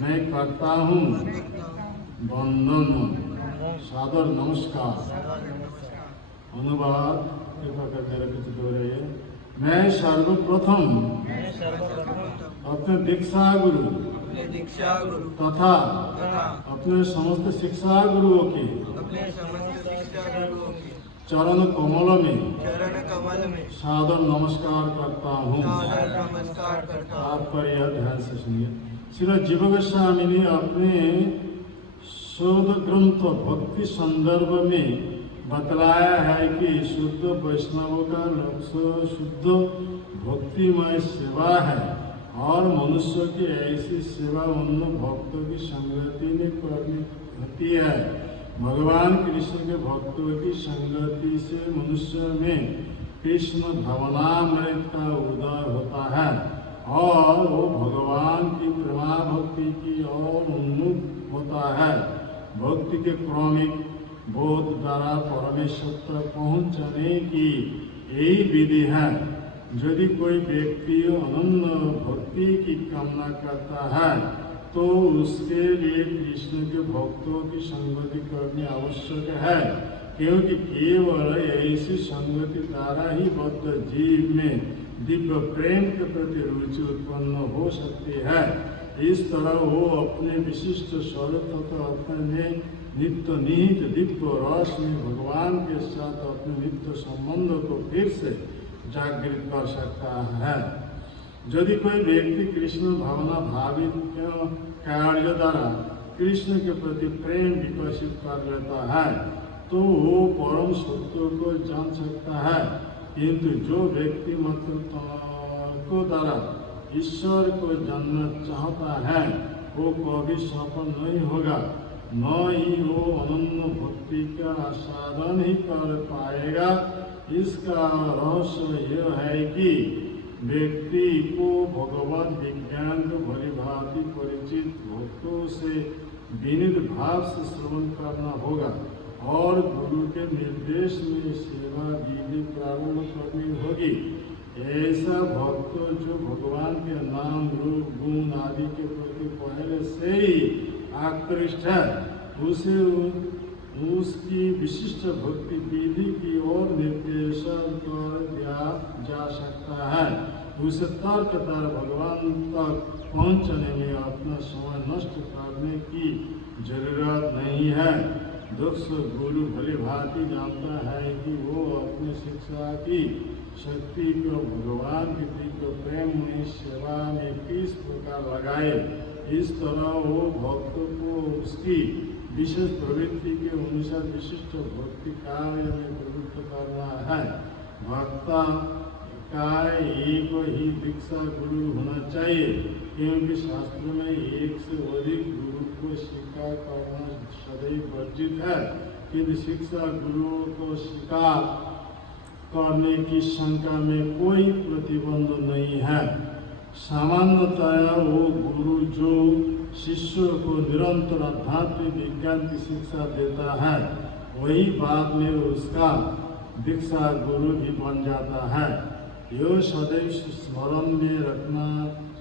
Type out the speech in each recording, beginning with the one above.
मैं करता हूँ वंदन, सादर नमस्कार। अनुवाद कृपा करके रखित हो रहे। मैं सर्वप्रथम अपने दीक्षा गुरु तथा अपने समस्त शिक्षा गुरुओं के चरण कमल में सादर नमस्कार करता हूँ। तात्पर्य ध्यान से सुनिए। श्री जीव गोस्वामी ने अपने शोध ग्रंथ भक्ति संदर्भ में बतलाया है कि शुद्ध वैष्णव का लक्ष्य शुद्ध भक्तिमय सेवा है और मनुष्य की ऐसी सेवा उन भक्तों की संगति में करनी होती है। भगवान कृष्ण के भक्तों की संगति से मनुष्य में कृष्ण भावनामृत का उदय होता है और वो भगवान की प्रेमा भक्ति की ओर उन्मुख होता है। भक्ति के क्रमिक बोध द्वारा परमेश्वर तक पहुँचने की यही विधि है। यदि कोई व्यक्ति अनन्य भक्ति की कामना करता है तो उसके लिए कृष्ण के भक्तों की संगति करनी आवश्यक है, क्योंकि केवल ऐसी संगति द्वारा ही बद्ध जीव में दिव्य प्रेम के प्रति रुचि उत्पन्न हो सकती है। इस तरह वो अपने विशिष्ट स्वरूप तथा अपने नित्य निहित दिव्य रस में भगवान के साथ अपने नित्य संबंध को फिर से जागृत कर सकता है। यदि कोई व्यक्ति कृष्ण भावना भावित कार्य द्वारा कृष्ण के प्रति प्रेम विकसित कर लेता है तो वो परम सत्य को जान सकता है, किंतु जो व्यक्ति मात्र तर्क द्वारा ईश्वर को जानना चाहता है वो कभी सफल नहीं होगा, न ही वो अनन्य भक्ति का आस्वादन ही कर पाएगा। इसका रहस्य यह है कि व्यक्ति को भगवत विज्ञान को भलीभांति परिचित भक्तों से विनीत भाव से श्रवण करना होगा और गुरु के निर्देश में सेवा विधि प्रारंभ करनी होगी। ऐसा भक्त जो भगवान के नाम रूप गुण आदि के प्रति पहले से ही आकृष्ट है उसे उसकी विशिष्ट भक्ति विधि की ओर निर्देशन कर दिया जा सकता है। उसे तर्क द्वारा भगवान तक पहुंचने में अपना समय नष्ट करने की जरूरत नहीं है। दक्ष गुरु भली भांति जानता है कि वो अपनी शिक्षा की शक्ति को भगवान के दिव्य प्रेम में सेवा में किस प्रकार लगाए। इस तरह वो भक्त को उसकी विशेष प्रवृत्ति के अनुसार विशिष्ट भक्ति कार्य में प्रवृत्त करना है। भक्ता का एक ही दीक्षा गुरु होना चाहिए, क्योंकि शास्त्र में एक से अधिक गुरु को स्वीकार करना सदैव वर्जित है, किंतु शिक्षा गुरुओं को स्वीकार करने की शंका में कोई प्रतिबंध नहीं है। सामान्यतया वो गुरु जो शिष्य को निरंतर आध्यात्मिक विज्ञान की शिक्षा देता है वही बाद में उसका दीक्षा गुरु भी बन जाता है। यह सदैव स्मरण में रखना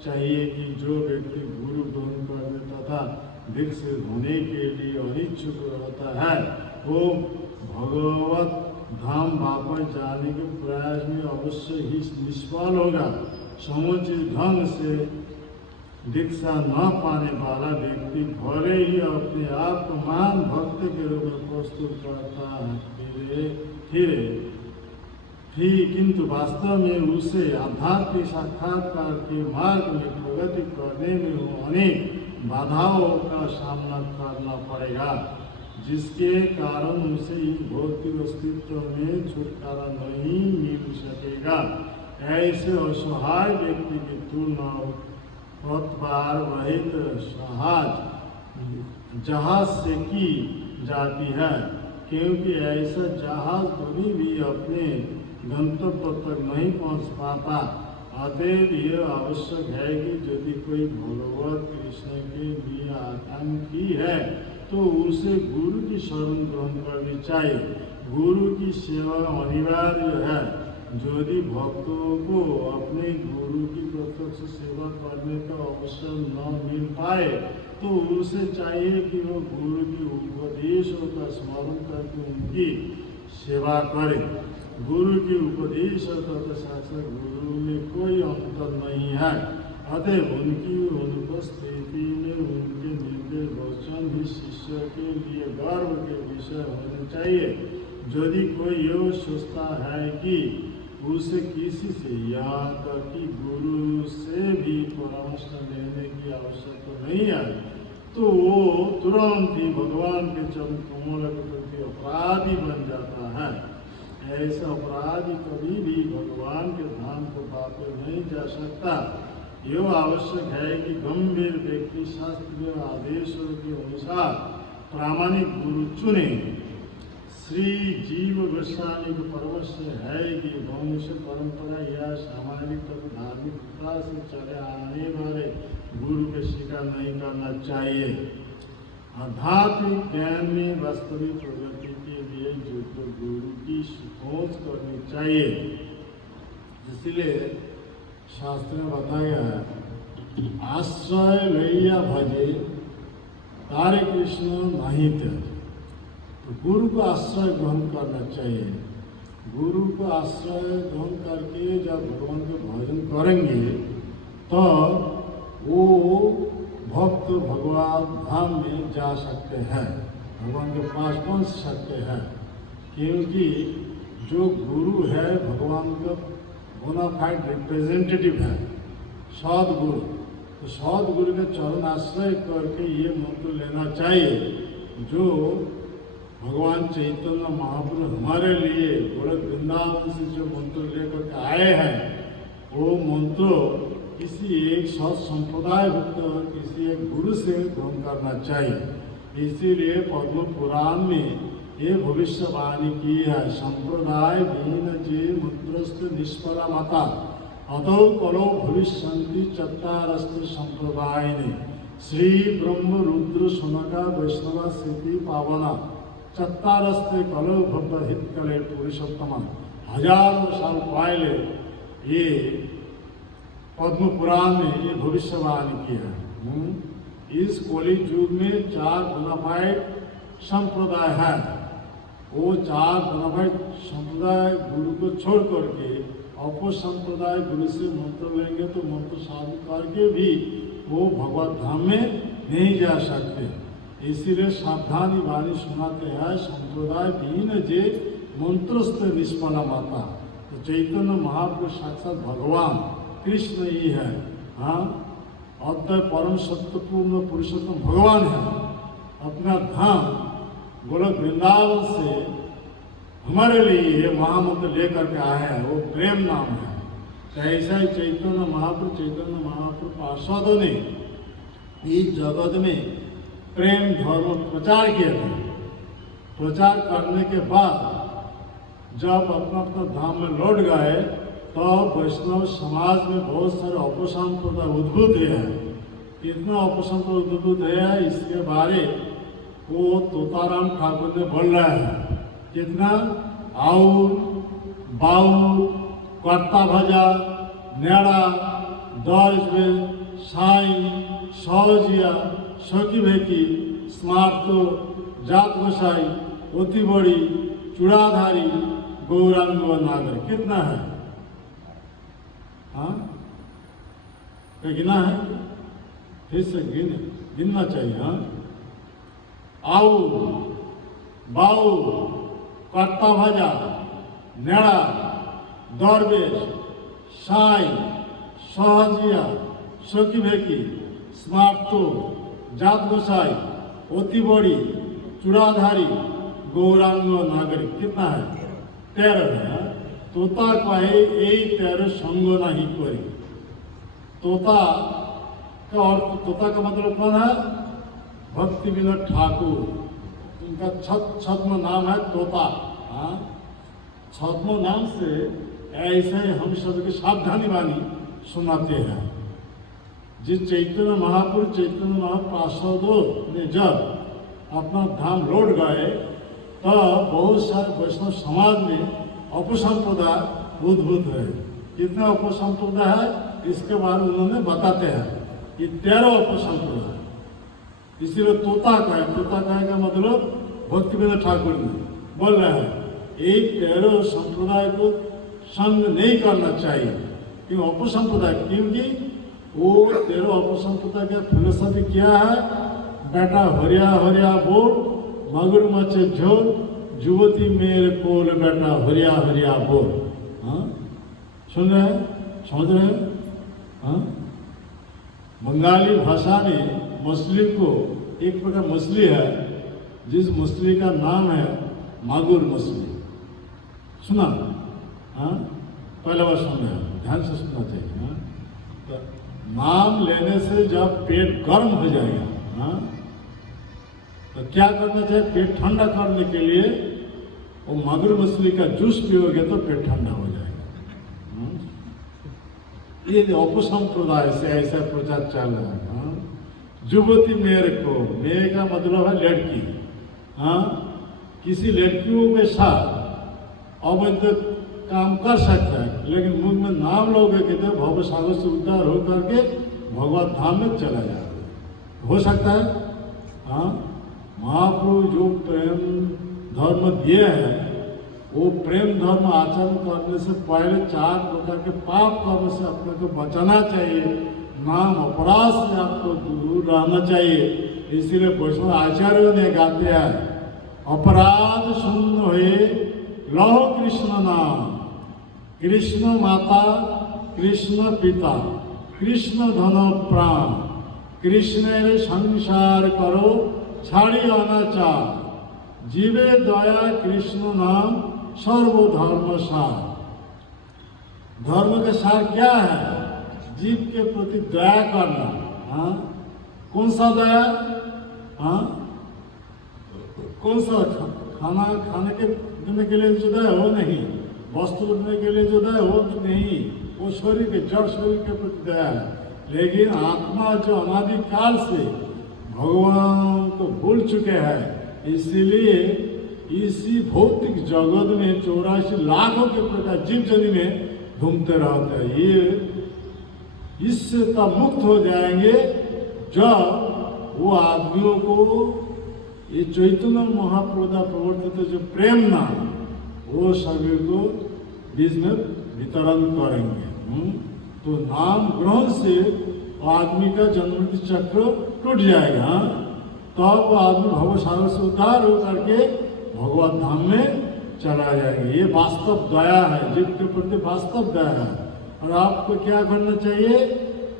चाहिए कि जो व्यक्ति गुरु ग्रहण करने तथा दीक्षित होने के लिए अनिच्छुक रहता है वो भगवत धाम वापस जाने के प्रयास में अवश्य ही निष्फल होगा। समुचित ढंग से दीक्षा न पाने वाला व्यक्ति भले ही अपने आप को महान भक्त के रूप में प्रस्तुत करता है किंतु वास्तव में उसे आध्यात्मिक साक्षात्कार के मार्ग में प्रगति करने में अनेक बाधाओं का सामना करना पड़ेगा, जिसके कारण उसे इस भौतिक अस्तित्व में छुटकारा नहीं मिल सकेगा। ऐसे असहाय व्यक्ति की तुलना पतवार रहित जहाज से की जाती है, क्योंकि ऐसा जहाज कभी भी अपने गंतव्य तक नहीं पहुंच पाता। अतएव यह आवश्यक है कि यदि कोई भगवत कृष्ण के लिए आकांक्षी है तो उसे गुरु की शरण ग्रहण करनी चाहिए। गुरु की सेवा अनिवार्य है। यदि भक्तों को अपने गुरु की प्रत्यक्ष सेवा करने का अवसर न मिल पाए तो उसे चाहिए कि वो गुरु की उपदेशों का स्मरण करके उनकी सेवा करे। गुरु की उपदेश तथा शासक गुरु में कोई अंतर नहीं है, अतः उनकी अनुपस्थिति में उनके निर्देश वचन भी शिष्य के लिए गर्व के विषय होने चाहिए। यदि कोई यह सोचता है कि उसे किसी से यहाँ तक कि गुरु से भी परामर्श लेने की आवश्यकता नहीं है, तो वो तुरंत ही भगवान के चरण कमल के प्रति अपराधी बन जाता है। ऐसा अपराधी कभी भी भगवान के धाम को पाकर नहीं जा सकता। यह आवश्यक है कि गंभीर व्यक्ति शास्त्रीय आदेशों के अनुसार प्रामाणिक गुरु चुने। श्री जीव गोस्वामी को परामर्श है कि वंश परंपरा या सामाजिक तथा धार्मिक प्रथा से चले आने वाले गुरु के स्वीकार नहीं करना चाहिए। आध्यात्मिक ज्ञान में वास्तविक प्रगति के लिए जो तो गुरु की खोज करनी चाहिए। इसलिए शास्त्र में बताया है, आश्रय लैया भजे तारे कृष्ण नहीं त्यज। तो गुरु को आश्रय ग्रहण करना चाहिए। गुरु को आश्रय ग्रहण करके जब भगवान के भजन करेंगे तो वो भक्त भगवान धाम में जा सकते हैं, भगवान के पास पहुंच सकते हैं। क्योंकि जो गुरु है भगवान का बोनाफाइड रिप्रेजेंटेटिव है, सदगुरु। तो सदगुरु के चरण आश्रय करके ये मंत्र लेना चाहिए जो भगवान चैतन्य महाप्रभु हमारे लिए गोरख वृंदावन से जो मंत्र लेकर के आए हैं, वो मंत्र किसी एक सत संप्रदाय किसी एक गुरु से ग्रहण करना चाहिए। इसीलिए पद्म पुराण में ये भविष्यवाणी की है, संप्रदाय दीन जे मुद्रस्त निष्फला मता अतो कलो भविष्यन्ति चत्तारस्ते संप्रदाय ने श्री ब्रह्म रुद्र सुनका वैष्णवा स्थिति पावना चत्तारस्ते कलो भक्त हित कले पुरुषोत्तम। हजारों साल पहले ये पद्म पुराण में ये भविष्यवाणी की है। इस कलि युग में 4 बोनाफाइड संप्रदाय है। वो 4 बोनाफाइड संप्रदाय गुरु को छोड़ करके अपर संप्रदाय गुरु से मंत्र लेंगे तो मंत्र साधु करके भी वो भगवत धाम में नहीं जा सकते। इसीलिए सावधानी वाणी सुनाते हैं, संप्रदाय दीन जे मंत्रस्थ निष्फला माता। तो चैतन्य महाप्रभु साक्षात भगवान कृष्ण ही है। हाँ, अद्वैत परम सत्यपूर्ण पुरुषोत्तम भगवान है। अपना धाम गोरख वृंदावन से हमारे लिए महामंत्र लेकर के आए हैं, वो प्रेम नाम है। तो ऐसा ही चैतन्य महाप्रभु पार्षदों ने इस जगत में प्रेम धर्म प्रचार किया था। प्रचार करने के बाद जब अपना अपना धाम में लौट गए तो वैष्णव समाज में बहुत सारे अपसंप्रदाय उद्भूत हुए हैं। कितना अपसंप्रदाय उद्भूत है इसके बारे वो तोताराम ठाकुर ने बोल रहा है। कितना आउर बाउर कर्ता भजा नेड़ा दर्ज साई सहजिया सकी भेकी स्मार्तो जात गोसाई अति बड़ी चूड़ाधारी गौरांग नागर। कितना है? हाँ, गिना है? फिर से गिनना चाहिए। हाँ, आओ बाऊ कर्ता भजा नेड़ा दरवेश साई सहजिया सकी भेकी स्मार्तो जात गोसाई अति बड़ी चूड़ाधारी गौरांग नागरिक। कितना है? 13 है। तोता कहे यही 13 संग नहीं करी। तोता का अर्थ, तोता का मतलब कौन है? भक्ति विनोद ठाकुर। उनका छद्म नाम है तोता। हाँ, छद्म नाम से ऐसे हम सबकी सावधानी वाणी सुनाते हैं। जिस चैतन्य महापार्षदों ने जब अपना धाम लौट गए तो बहुत सारे वैष्णव समाज में अपसंप्रदाय उद्भूत है। कितना अपसंप्रदाय है इसके बारे में उन्होंने बताते हैं। ये 13 अपसंप्रदाय। इसीलिए तोता का मतलब भक्तिवेदांत ठाकुर ने बोल रहा है एक तेरह संप्रदाय को संग नहीं करना चाहिए, क्यों अपसंप्रदाय, क्योंकि वो तेरह अपसंप्रदाय का फिलोसफी क्या है, बेटा हरिया हरिया बोल मगरमच्छ झोल युवती मेरे कोल बेटा हरिया हरिया बोल। हाँ सुन रहे हैं, समझ रहे हैं? हाँ बंगाली भाषा में मछली को एक प्रकार मछली है जिस मछली का नाम है मागुर मछली, सुना? हाँ पहला बार सुन रहे हैं, ध्यान से सुनना चाहिए। हाँ तो नाम लेने से जब पेट गर्म हो जाएगा, हाँ तो क्या करना चाहिए, पेट ठंडा करने के लिए वो मागुर मछली का जूस पियोगे तो पेट ठंडा हो जाएगा। ये अपसंप्रदाय से ऐसा प्रचार चल रहा है। हाँ युवती मेरे को, मेरे का मतलब है लड़की। हाँ किसी लड़कियों के साथ अवैध काम कर सकता है, लेकिन मुख में नाम लोगे कहते भव सागर से उद्धार हो करके भगवत धाम में चला जाएगा, हो सकता है। हाँ महाप्रभु जो प्रेम धर्म दिए हैं वो प्रेम धर्म आचरण करने से पहले चार प्रकार के पाप कर्म से अपने को बचाना चाहिए, नाम अपराध से आपको दूर रहना चाहिए। इसीलिए वैष्णव आचार्यों ने गाते हैं अपराध शून्य हुए लहो कृष्ण नाम, कृष्ण माता कृष्ण पिता कृष्ण धन प्राण, कृष्ण संसार करो छाड़ी अनाचार, जीवे दया कृष्ण नाम सर्वधर्म सार। धर्म का सार क्या है, जीव के प्रति दया करना। हाँ कौन सा दया, हाँ कौन सा खाना खाने के देने के लिए जो दया हो नहीं, वस्त्र देने के लिए जो दया हो नहीं, वो शरीर के जड़ शरीर के प्रति दया है। लेकिन आत्मा जो अनादिकाल से भगवान को भूल चुके हैं, इसीलिए इसी भौतिक जगत में 84 लाखों के प्रकार जीव जनी में घूमते रहते हैं। ये इससे तब मुक्त हो जाएंगे जब वो आदमियों को ये चैतन्य महाप्रभु प्रवर्तित जो प्रेम नाम वो सभी को बीच में वितरण करेंगे। तो नाम ग्रहण से आदमी का जन्म चक्र टूट जाएगा, तब तो आदमी भव सागर से उद्धार हो करके भगवत धाम में चला जाएगा। ये वास्तव दया है, जीव के प्रति वास्तव दया है। और आपको क्या करना चाहिए,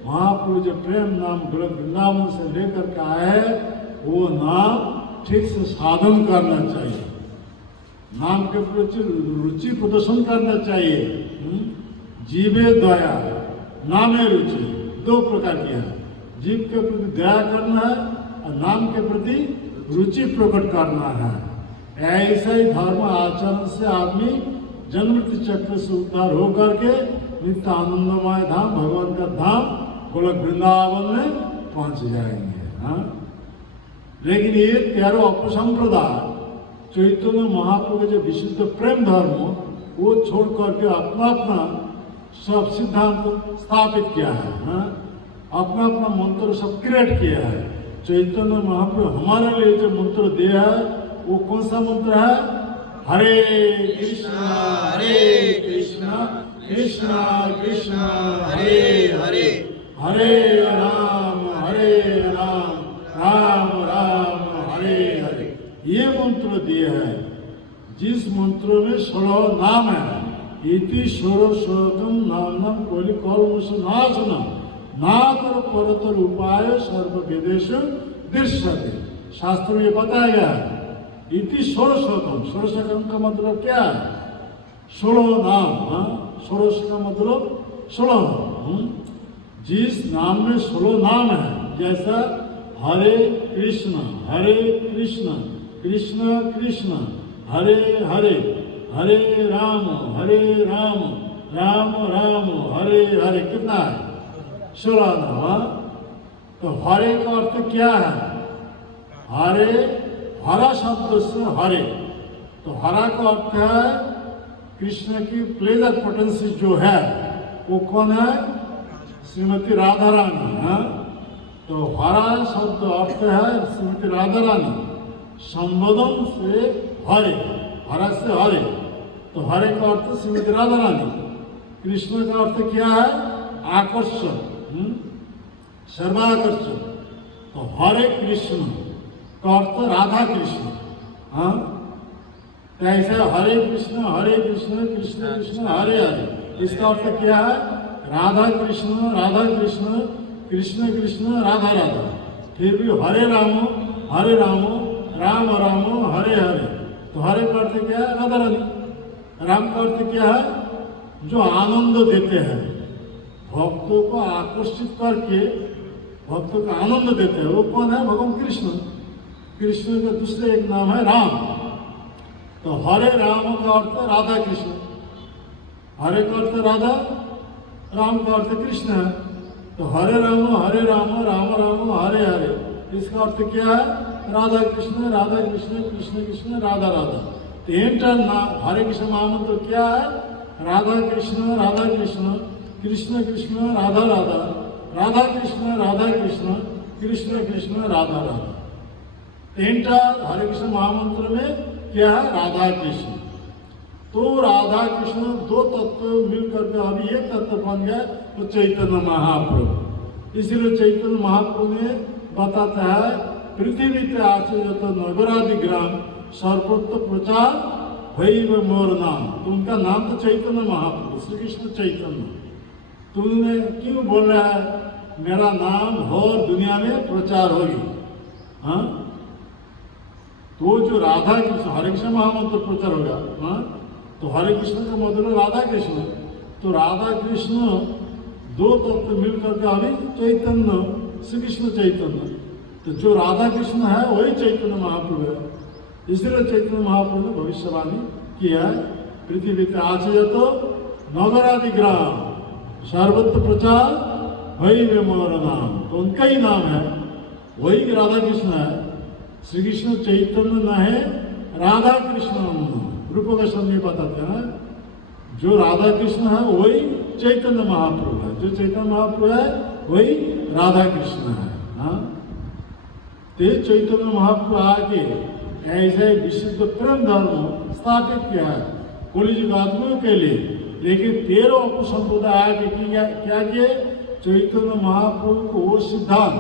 महाप्रभु जो प्रेम नाम वृंदावन से लेकर के आए वो नाम ठीक से साधन करना चाहिए, नाम के प्रति रुचि प्रदर्शन करना चाहिए। जीवे दया नामे रुचि, दो प्रकार की है, जीव के प्रति दया करना है और नाम के प्रति रुचि प्रकट करना है। ऐसा ही धर्म आचरण से आदमी जन्म चक्र से उद्धार होकर के नित्य आनंदमय धाम भगवान का धाम गोलक वृंदावन में पहुंच जाएंगे। हाँ लेकिन ये 13 अपसंप्रदाय चैतन्य महाप्रभु जो विशुद्ध प्रेम धर्म वो छोड़ करके अपना अपना सब सिद्धांत स्थापित किया है। हाँ अपना अपना मंत्र सब क्रिएट किया है। चैतन्य महाप्रभु हमारे लिए जो मंत्र दिया है वो कौन सा मंत्र है, हरे कृष्णा कृष्णा कृष्णा हरे हरे, हरे राम राम राम हरे हरे। ये मंत्र दिए हैं, जिस मंत्र में 16 नाम है। इति षोडशोकम नामनम कोलि कल्मष नाशनम नातर परतर उपाय सर्व वेदेषु दृश्यते। शास्त्र में बताया गया है इति षोडशोकम, षोडशोकम का मतलब क्या है, 16 नाम। हाँ षोडश का मतलब 16। जिस नाम में 16 नाम है, जैसा हरे कृष्ण कृष्ण कृष्ण हरे हरे, हरे राम राम राम हरे हरे। कितना है, 16 नाम। तो हरे का अर्थ क्या है, हरे हरा शब्द से हरे, तो हरा का अर्थ है कृष्ण की प्लेजर पोटेंसी जो है वो कौन है, श्रीमती राधा रानी। हाँ तो हरा शब्द अर्थ है श्रीमती राधा रानी, संबोधन से हरे, हरा से हरे, तो हरे का अर्थ श्रीमती राधा रानी। कृष्ण का अर्थ क्या है? आकर्षण, सर्वाकर्षण। तो हरे कृष्ण का अर्थ राधा कृष्ण। हाँ, तो ऐसे हरे कृष्ण कृष्ण कृष्ण हरे हरे, इसका अर्थ क्या है? राधा कृष्ण कृष्ण कृष्ण राधा राधा। फिर भी हरे राम राम राम हरे हरे। तो हरे का अर्थ क्या है? राधा रानी। राम का अर्थ क्या है? जो आनंद देते हैं, भक्तों को आकर्षित करके भक्तों को आनंद देते हैं, वो कौन है? भगवान कृष्ण। कृष्ण का दूसरे एक नाम है राम। तो हरे राम का अर्थ राधा कृष्ण, हरे का अर्थ राधा, राम का अर्थ कृष्ण है। तो हरे राम राम राम हरे हरे, इसका अर्थ क्या है? राधा कृष्ण कृष्ण कृष्ण राधा राधा। तो नाम हरे कृष्ण महामंत्र क्या है? राधा कृष्ण कृष्ण कृष्ण राधा राधा, राधा कृष्ण कृष्ण कृष्ण राधा राधा। हरे कृष्ण महामंत्र में क्या है? राधा कृष्ण। तो राधा कृष्ण दो तत्व मिलकर के अभी एक तत्व बन गया, तो चैतन्य महाप्रभु। इसलिए चैतन्य महाप्रभु ने बताता है, पृथ्वी ते आचरित नगरादि ग्राम सर्वत्र प्रचार भैव मोर नाम। तो उनका नाम तो चैतन्य महाप्रभु, श्री कृष्ण चैतन्य। तो उन्होंने क्यों बोल रहा है मेरा नाम और दुनिया में प्रचार होगी? हाँ, तो जो राधा कृष्ण हरे कृष्ण महामंत्र प्रचार होगा। हाँ, तो हरे कृष्ण का मतलब राधा कृष्ण। तो राधा कृष्ण दो तत्व मिलकर के अभी चैतन्य, श्री कृष्ण चैतन्य। तो जो राधा कृष्ण है वही चैतन्य महाप्रभु है। इसलिए चैतन्य महाप्रभु ने भविष्यवाणी किया है, पृथ्वी पे आचरित नगरादि ग्राम सर्वत्र प्रचार भैव मोर नाम। तो उनका ही नाम है, वही राधा कृष्ण है। श्री कृष्ण चैतन्य न है, राधा कृष्ण रूप गोस्वामी बताते हैं, जो राधा कृष्ण है वही चैतन्य महाप्रभु है, जो चैतन्य महाप्रभु है वही राधा कृष्ण है। हाँ, ते चैतन्य महाप्रभु आके ऐसे विशुद्ध प्रेम धर्म स्थापित किया है कलियुग आदमियों के लिए। लेकिन 13 उपसंप्रदाय आके क्या किए? चैतन्य महाप्रभु को वो सिद्धांत,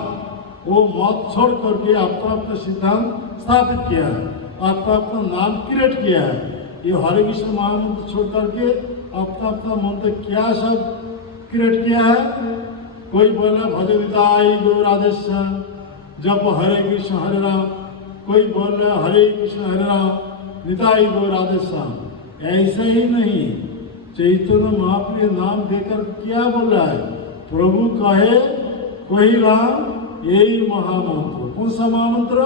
वो मत छोड़ करके अपना सिद्धांत स्थापित किया है, अपना नाम क्रिएट किया है। ये हरे कृष्ण महामंत्र छोड़ करके अपना मंत्र क्या सब क्रिएट किया है? कोई बोला भजन निताई गो राधेश्याम, जब हरे कृष्ण हरे राम। कोई बोल रहा हरे कृष्ण हरे राम निताई गो राधेश्याम। ऐसा ही नहीं, चैतन्य महाप्रभु नाम देकर क्या बोल रहा है? प्रभु कहे कोई राम, यही महामंत्र। कौन सा महामंत्र?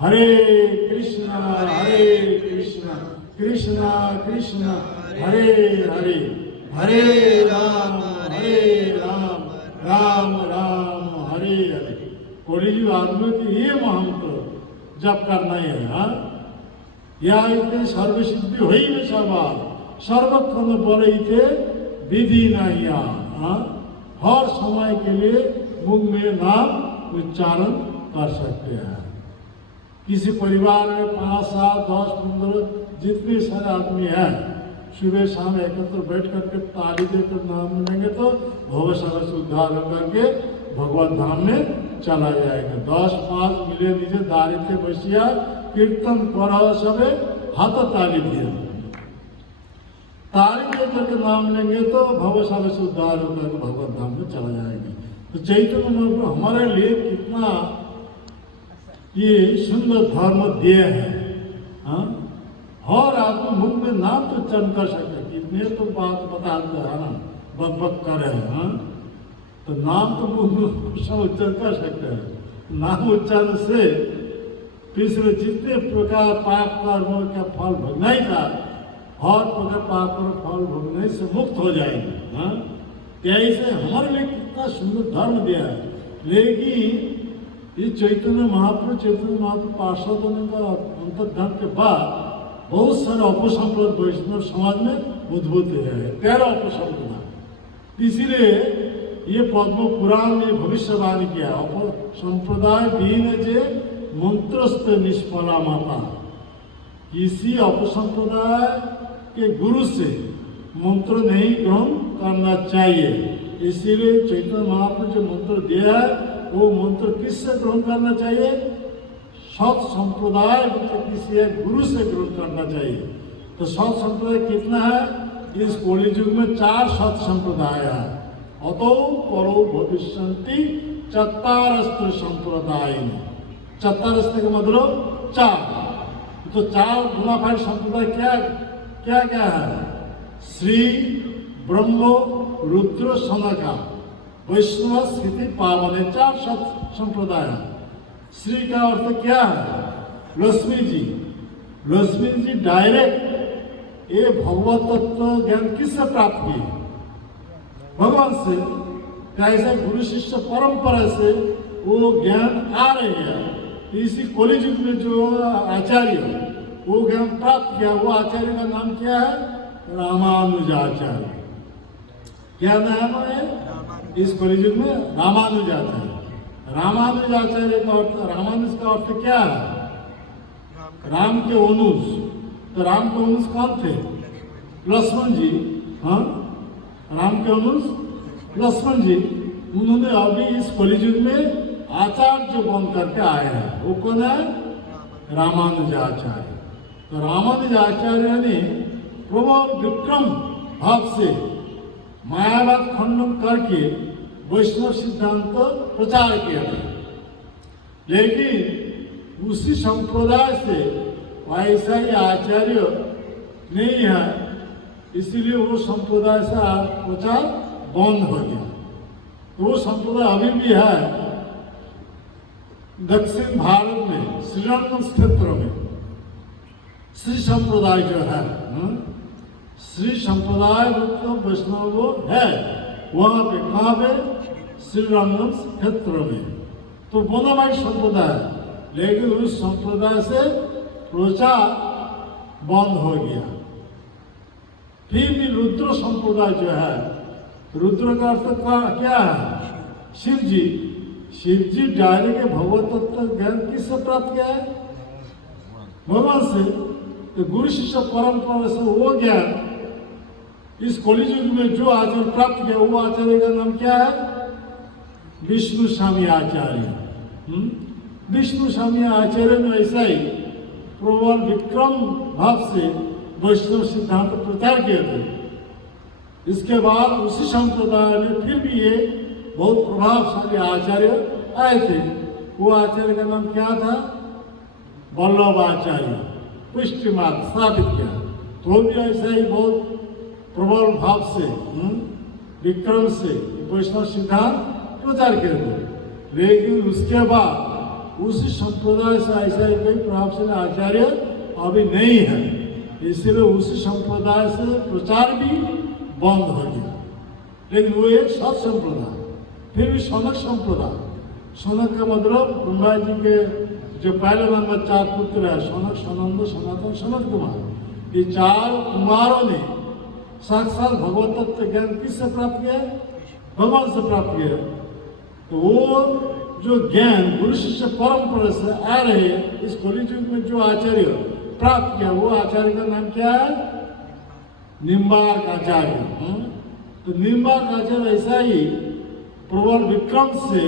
हरे कृष्ण कृष्ण कृष्ण हरे हरे, हरे राम राम राम हरे हरे। कलियुग आदमी की ये महामंत्र जप करना है। हाँ, या इतने सर्वसिद्धि हुई में सवाल सर्वत्र बोले थे विधि नहीं। हाँ, हर समय के लिए मुख में नाम उच्चारण कर सकते हैं। किसी परिवार में 5, 7, 10, 15 जितने सारे आदमी हैं, सुबह शाम एकत्र बैठ करके ताली देकर नाम लेंगे तो भवसागर से उद्धार होकर के भगवत धाम में चला जाएगा। 10, 5 मिले नीचे दारिद्र बसिया कीर्तन कर सबे हाथ ताली दिया, ताली दे करके नाम लेंगे तो भवसागर से उद्धार होकर के भगवत धाम में चला जाएगा। तो चैतन्य महाप्रभु हमारे लिए कितना ये सुंदर धर्म दिए है। हाँ, हर आदमी मुख में नाम तो उच्चारण कर सकते, कितने तो बात बताते हैं ना, बक बक कर रहे हैं। हाँ, तो नाम तो मुख में सब उच्चारण कर सकते हैं। नाम उच्चारण से पिछले जितने प्रकार पाप कर्मों का फल भोगना ही था, हर प्रकार पाप कर्म फल भोगने से मुक्त हो जाएंगे। हाँ, ऐसे हमारे लिए कितना सुंदर धर्म दिया है। लेकिन ये चैतन्य महाप्रभु पार्षद होने का अंतर्धान के बाद बहुत सारे उपसंप्रदाय वैष्णव समाज में उद्भूत है, 13 उपसंप्रदाय। इसीलिए ये पद्म पुराण में भविष्यवाणी किया संप्रदाय दीन जे मंत्रस्थ निष्फला माता। किसी अपसंप्रदाय के गुरु से मंत्र नहीं ग्रहण करना चाहिए। इसीलिए चैतन्य महाप्रभु जो मंत्र दिया है वो मंत्र किससे ग्रहण करना चाहिए? सत संप्रदाय किसी एक गुरु से ग्रहण करना चाहिए। तो सत संप्रदाय कितना है? इस कलि युग में 4 सत संप्रदाय है। अतो परो भविष्यन्ति चत्तारस्त्र संप्रदाय। चत्तारस्त्र का मतलब 4। तो 4 गुणाफाइड संप्रदाय क्या क्या है? श्री ब्रह्म रुद्र सनका वैष्णव स्थिति पावन, 4 सत संप्रदाय। श्री का अर्थ क्या है? लक्ष्मी जी। लक्ष्मी जी डायरेक्ट ये भगवत तत्व ज्ञान किससे प्राप्त किए? भगवान से। कैसे? गुरु शिष्य परंपरा से वो ज्ञान आ रहे हैं। इसी कलि युग में जो आचार्य वो ज्ञान प्राप्त किया, वो आचार्य का नाम क्या है? रामानुजाचार्य। क्या नाम है इस कलि युग में? रामानुजाचार्य। रामानुजाचार्य का अर्थ, रामानुज का अर्थ क्या है? राम के अनुज। तो राम के अनुज कौन थे? लक्ष्मण जी। हाँ, राम के अनुज लक्ष्मण जी। उन्होंने अभी इस कलि युग में आचार्य बन करके आए हैं। वो कौन है? रामानुजाचार्य। तो रामानुजाचार्य ने प्रबल विक्रम भाव से मायावाद खंडन करके वैष्णव सिद्धांत प्रचार किया था। लेकिन उसी संप्रदाय से ऐसा ही आचार्य नहीं है, इसीलिए वो संप्रदाय से प्रचार बंद हो गया। तो वो संप्रदाय अभी भी है दक्षिण भारत में, श्रीरंगम क्षेत्र में। श्री संप्रदाय जो है, श्री संप्रदाय वैष्णव है वहां पे। कहाँ पे? श्रीरंगम क्षेत्र में। तो बोनामाइड संप्रदाय, लेकिन उस संप्रदाय से प्रचार बंद हो गया। फिर भी रुद्र संप्रदाय जो है, रुद्र का अर्थ क्या है? शिव जी। शिव जी डायरेक्ट भगवत तत्व ज्ञान किससे प्राप्त किया है? भगवान से। तो गुरु शिष्य परंपरा से वो ज्ञान इस कलि युग में जो आचार्य प्राप्त किया, वो आचार्य का नाम क्या है? विष्णु स्वामी आचार्य। विष्णु स्वामी आचार्य ने ऐसा ही प्रबल विक्रम भाव से वैष्णव सिद्धांत प्रचार किए थे। इसके बाद उसी संप्रदाय में फिर भी ये बहुत प्रभावशाली आचार्य आए थे। वो आचार्य का नाम क्या था? वल्लभ आचार्य। पुष्टि मार्ग स्थापित किया। तो भी ऐसा ही बहुत प्रबल भाव से विक्रम से वैष्णव सिद्धांत प्रचार किए थे। लेकिन उसके बाद उसी संप्रदाय से ऐसा ही कोई प्रभावशाली आचार्य अभी नहीं है, इसलिए उसी संप्रदाय से प्रचार भी बंद हो गया। लेकिन वो एक सत संप्रदाय। फिर भी सनक संप्रदाय। सनक का मतलब ब्रह्मा जी के जो पहले नंबर 4 पुत्र है, सनक, सनंद, सनातन, सनत कुमार। ये 4 कुमारों ने साक्षात भगवत तत्व ज्ञान किससे प्राप्त किया? भगवान से प्राप्त किया। तो वो जो ज्ञान गुरु शिष्य परंपरा से आ रहे हैं, इस कलि युग में जो आचार्य प्राप्त किया, वो आचार्य का नाम क्या है? निम्बार्क आचार्य। तो निम्बार्क आचार्य ऐसा ही प्रबल विक्रम से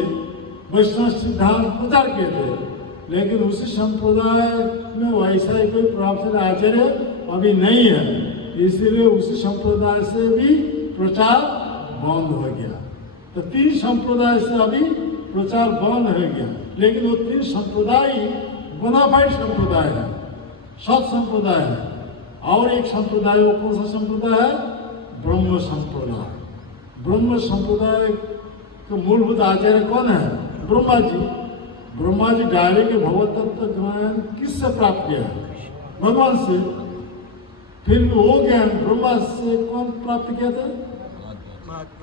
वैष्णव सिद्धांत प्रचार किए थे। लेकिन उसी संप्रदाय में वैसा ही कोई प्रभावशाली आचार्य अभी नहीं है, इसीलिए उसी संप्रदाय से भी प्रचार बंद हो गया। तो 3 संप्रदाय से अभी प्रचार बंद हो गया। लेकिन वो 3 संप्रदाय बोनाफाइड संप्रदाय है, सत संप्रदाय है। और एक संप्रदाय, वो कौन सा संप्रदाय है? ब्रह्म संप्रदाय। ब्रह्म संप्रदाय के मूलभूत आचार्य कौन है? ब्रह्मा जी। ब्रह्मा जी डायरेक्ट भगवत तत्व ज्ञान किससे प्राप्त किया? भगवान से। फिर वो ज्ञान ब्रह्मा से कौन प्राप्त किया था?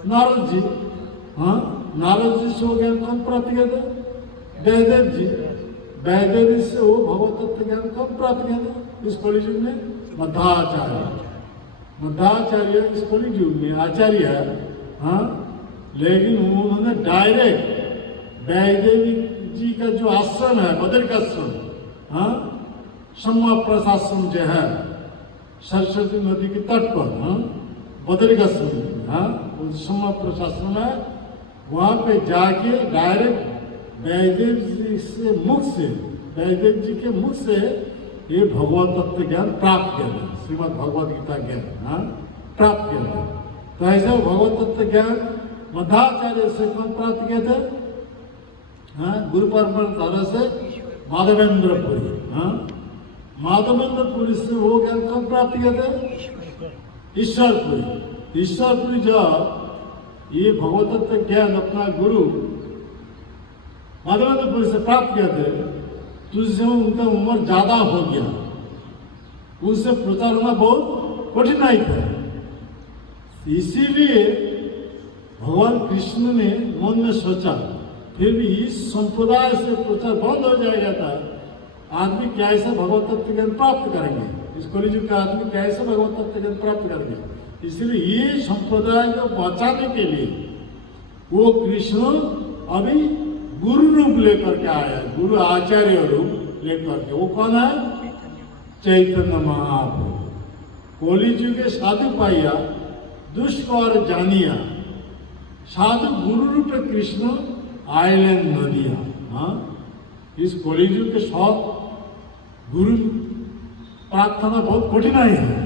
नारद जी। हाँ, नारद जी से वो ज्ञान कौन प्राप्त किया था? वैदेव जी। वैदेव जी से वो भगवत तत्व ज्ञान कौन प्राप्त किया था इस कलि युग में? मध्वाचार्य। मध्वाचार्य इस कलि युग में आचार्य है। हाँ, लेकिन उन्होंने डायरेक्ट वैदेवी जी का जो आश्रम है बद्रिकाश्रम, हाँ, सम्माप्रसाश्रम जो है सरस्वती नदी के तट पर, हाँ, बद्रिकाश्रम, हाँ, वो सम्माप्रसाश्रम है, वहाँ पे जाके डायरेक्ट वैदेव जी से मुख से, वैदेव जी के मुख से ये भगवत तत्व ज्ञान प्राप्त किया था, श्रीमद् भगवद गीता ज्ञान, हाँ, प्राप्त किया था। तो ऐसा भगवत तत्व ज्ञान मध्वाचार्य से कौन प्राप्त किया था? हाँ, गुरु परंपरा से माधवेंद्रपुरी, हाँ, माधवेंद्रपुरी से वो ज्ञान कब प्राप्त किया था? ईश्वरपुरी। ईश्वरपुरी जब ये भगवत तत्व ज्ञान अपना गुरु माधवेंद्रपुरी से प्राप्त किया थे, तो उससे उनका उम्र ज्यादा हो गया, उनसे प्रचार होना बहुत कठिनाई था। इसीलिए भगवान कृष्ण ने मन में सोचा, फिर भी इस संप्रदाय से प्रचार बंद हो जाएगा था, आदमी कैसे भगवत तत्व ज्ञान प्राप्त करेंगे? इस कलियुग का आदमी कैसे भगवत तत्व ज्ञान प्राप्त करेंगे? इसलिए ये संप्रदाय को बचाने के लिए वो कृष्ण अभी गुरु रूप लेकर के आया, गुरु आचार्य रूप लेकर के। वो कौन है? चैतन्य महाप्रभु। कलियुग के साधु पाइया दुष्ट और जानिया, साधु गुरु रूप कृष्ण आइलैंड नदिया। हाँ, इस कलियुग के साथ गुरु प्रार्थना बहुत कठिनाई है,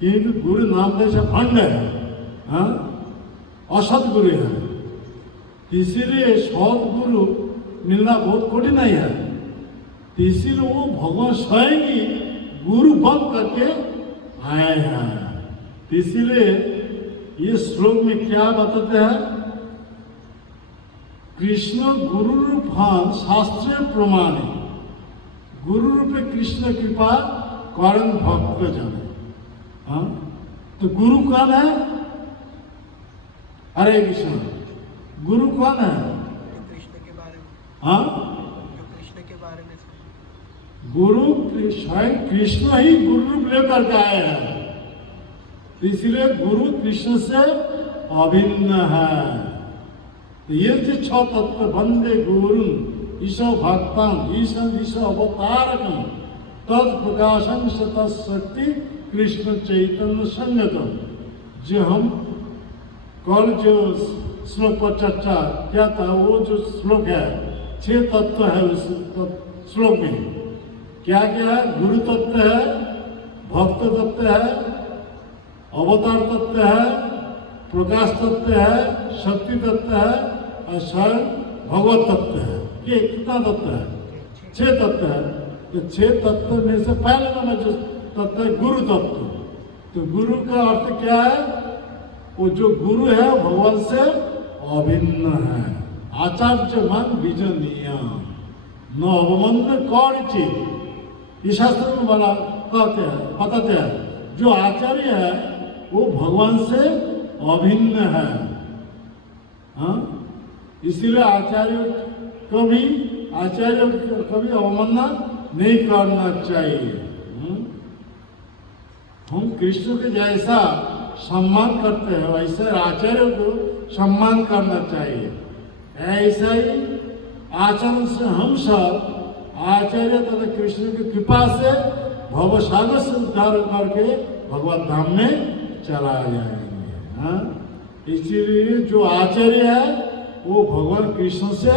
क्योंकि गुरु नाम जैसे भंड है, हाँ, असत गुरु है, इसीलिए सत गुरु मिलना बहुत कठिनाई है। इसीलिए वो भगवान स्वयं ही गुरु बन करके आए हैं। इसीलिए ये श्लोक में क्या बताते हैं? कृष्ण गुरु रूपान शास्त्रीय प्रमाण, गुरु रूपे कृष्ण कृपा कारण भक्त जाने। हाँ, तो गुरु कौन है? हरे कृष्ण। गुरु कौन है? कृष्ण के बारे में। हाँ, कृष्ण के बारे में गुरु स्वयं कृष्ण ही गुरु रूप लेकर के आए हैं, इसलिए गुरु कृष्ण से अभिन्न है। तो ये जो छह तत्व वंदे गुरु ईशो भक्तम ईशम ईशो अवतारकम तत्प्रकाशम शक्ति कृष्ण चैतन्य संगतम। जो हम कल जो श्लोक पर चर्चा क्या था, वो जो श्लोक है 6 तत्व है उस श्लोक में। क्या क्या है? गुरु तत्व है, भक्त तत्व है, अवतार तत्व है, प्रकाश तत्व है, शक्ति तत्व है और स्वयं भगवत तत्व है। ये कितना तत्व है? 6 तत्व है। तो 6 तत्व में से पहले नंबर जो तत्व है गुरु तत्व। तो गुरु का अर्थ क्या है? वो जो गुरु है भगवान से अभिन्न है। आचार्य मन बीजनीय न अवमन्य कौचित। इस शास्त्र में बड़ा कहते हैं, बताते हैं जो आचार्य है वो भगवान से अभिन्न है। हाँ, इसीलिए आचार्य कभी अवमानना नहीं करना चाहिए। हम कृष्ण के जैसा सम्मान करते हैं वैसे आचार्य को सम्मान करना चाहिए। ऐसा ही आचरण से हम सब आचार्य तथा कृष्ण की कृपा से भवसागर से उद्धार करके भगवत धाम में चला जाएंगे। हाँ, इसीलिए जो आचार्य है वो भगवान कृष्ण से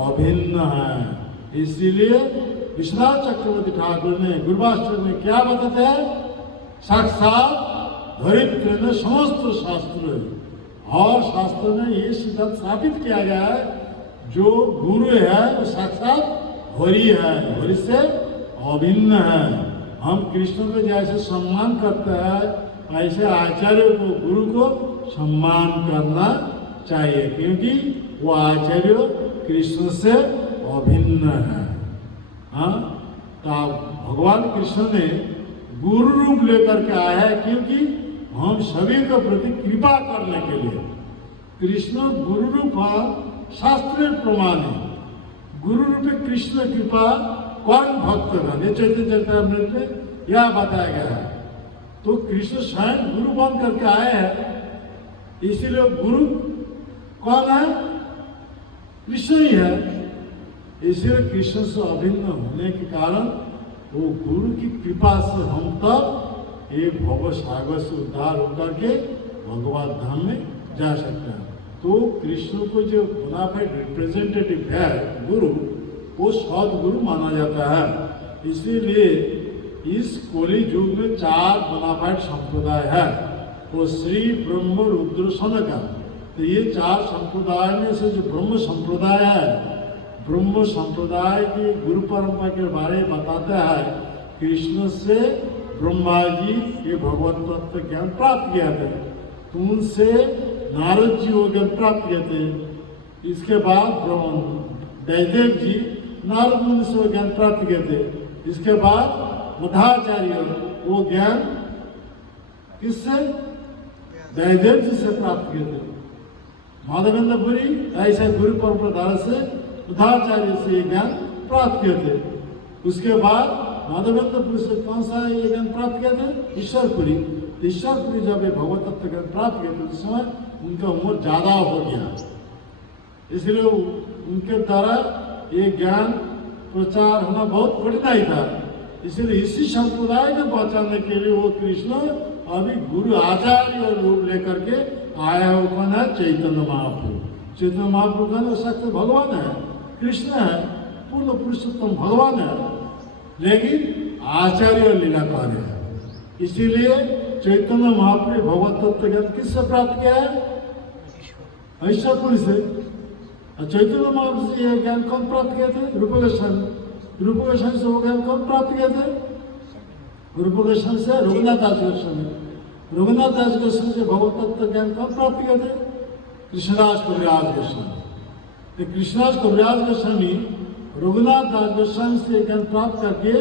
अभिन्न है। इसीलिए विश्वनाथ चक्रवर्ती ठाकुर ने गुरुवाष्टक में क्या बताते हैं? साक्षात धरित्र ने समस्त शास्त्र, और शास्त्र में ये सिद्धांत स्थापित किया गया है जो गुरु है वो साक्षात हरि है, हरि से अभिन्न है। हम कृष्ण को जैसे सम्मान करते हैं ऐसे आचार्य को, गुरु को सम्मान करना चाहिए, क्योंकि वो आचार्य कृष्ण से अभिन्न है। हाँ, तो भगवान कृष्ण ने गुरु रूप लेकर के आया है, क्योंकि हम सभी के प्रति कृपा करने के लिए। कृष्ण गुरु रूप शास्त्रीय प्रमाण है। गुरु रूप कृष्ण कृपा कौन भक्त का चैतन्य चरितामृत में यह बताया गया है। तो कृष्ण स्वयं गुरु बन करके आए हैं, इसीलिए गुरु कौन है? कृष्ण ही है। इसलिए कृष्ण से अभिन्न होने के कारण वो गुरु की कृपा से हम तक ये भव सागर से उद्धार होकर के भगवत धाम में जा सकते हैं। तो कृष्ण को जो बोनाफाइड रिप्रेजेंटेटिव है गुरु, वो सदगुरु माना जाता है। इसीलिए इस कलि युग में 4 बोनाफाइड संप्रदाय है, वो श्री ब्रह्म रुद्र सनका। तो ये 4 संप्रदाय में से जो ब्रह्म संप्रदाय है, ब्रह्म संप्रदाय की गुरु परंपरा के बारे में बताता है। कृष्ण से ब्रह्मा जी ये भगवत तत्व ज्ञान प्राप्त किया थे, तो उनसे नारद जी वो ज्ञान प्राप्त किए थे। इसके बाद जयदेव जी नारद मुनि से वो ज्ञान प्राप्त किए थे। इसके बाद मध्वाचार्य वो ज्ञान किससे? जयदेव जी से प्राप्त किए थे। माधवेंद्रपुरी ऐसे गुरु परंपरा द्वारा से मध्वाचार्य से ये ज्ञान प्राप्त किए थे। उसके बाद माधवेंद्रपुरी से कौन सा ये ज्ञान प्राप्त किए थे? ईश्वरपुरी। ईश्वरपुरी जब ये भगवत तत्व ज्ञान प्राप्त किए थे उस समय उनका उम्र ज्यादा हो गया, इसलिए उनके द्वारा ये ज्ञान प्रचार होना बहुत कठिनाई था। इसलिए इसी संप्रदाय को बचाने के लिए वो कृष्ण अभी गुरु आचार्य रूप लेकर के आया है। कौन है? चैतन्य महाप्रभु। चैतन्य महाप्रभु का ना सत्य भगवान है, कृष्ण है, पूर्ण पुरुषोत्तम भगवान है, लेकिन आचार्य लीलाकार है। इसीलिए चैतन्य महाप्रभु भगवत तत्व ज्ञान किससे प्राप्त किया है? ईश्वरपुरी से। चैतन्य महाप्रभु से यह ज्ञान कौन प्राप्त किए थे? रूप गोस्वामी। रूप गोस्वामी से वो ज्ञान कौन प्राप्त किए थे? रूप गोस्वामी से रघुनाथ दास गोस्वामी। रघुनाथ दास गोस्वामी से भगवत तत्व ज्ञान कौन प्राप्त किए थे? कृष्णदास कविराज गोस्वामी। कृष्णदास कविराज गोस्वामी रघुनाथ दास गोस्वामी से ज्ञान प्राप्त करके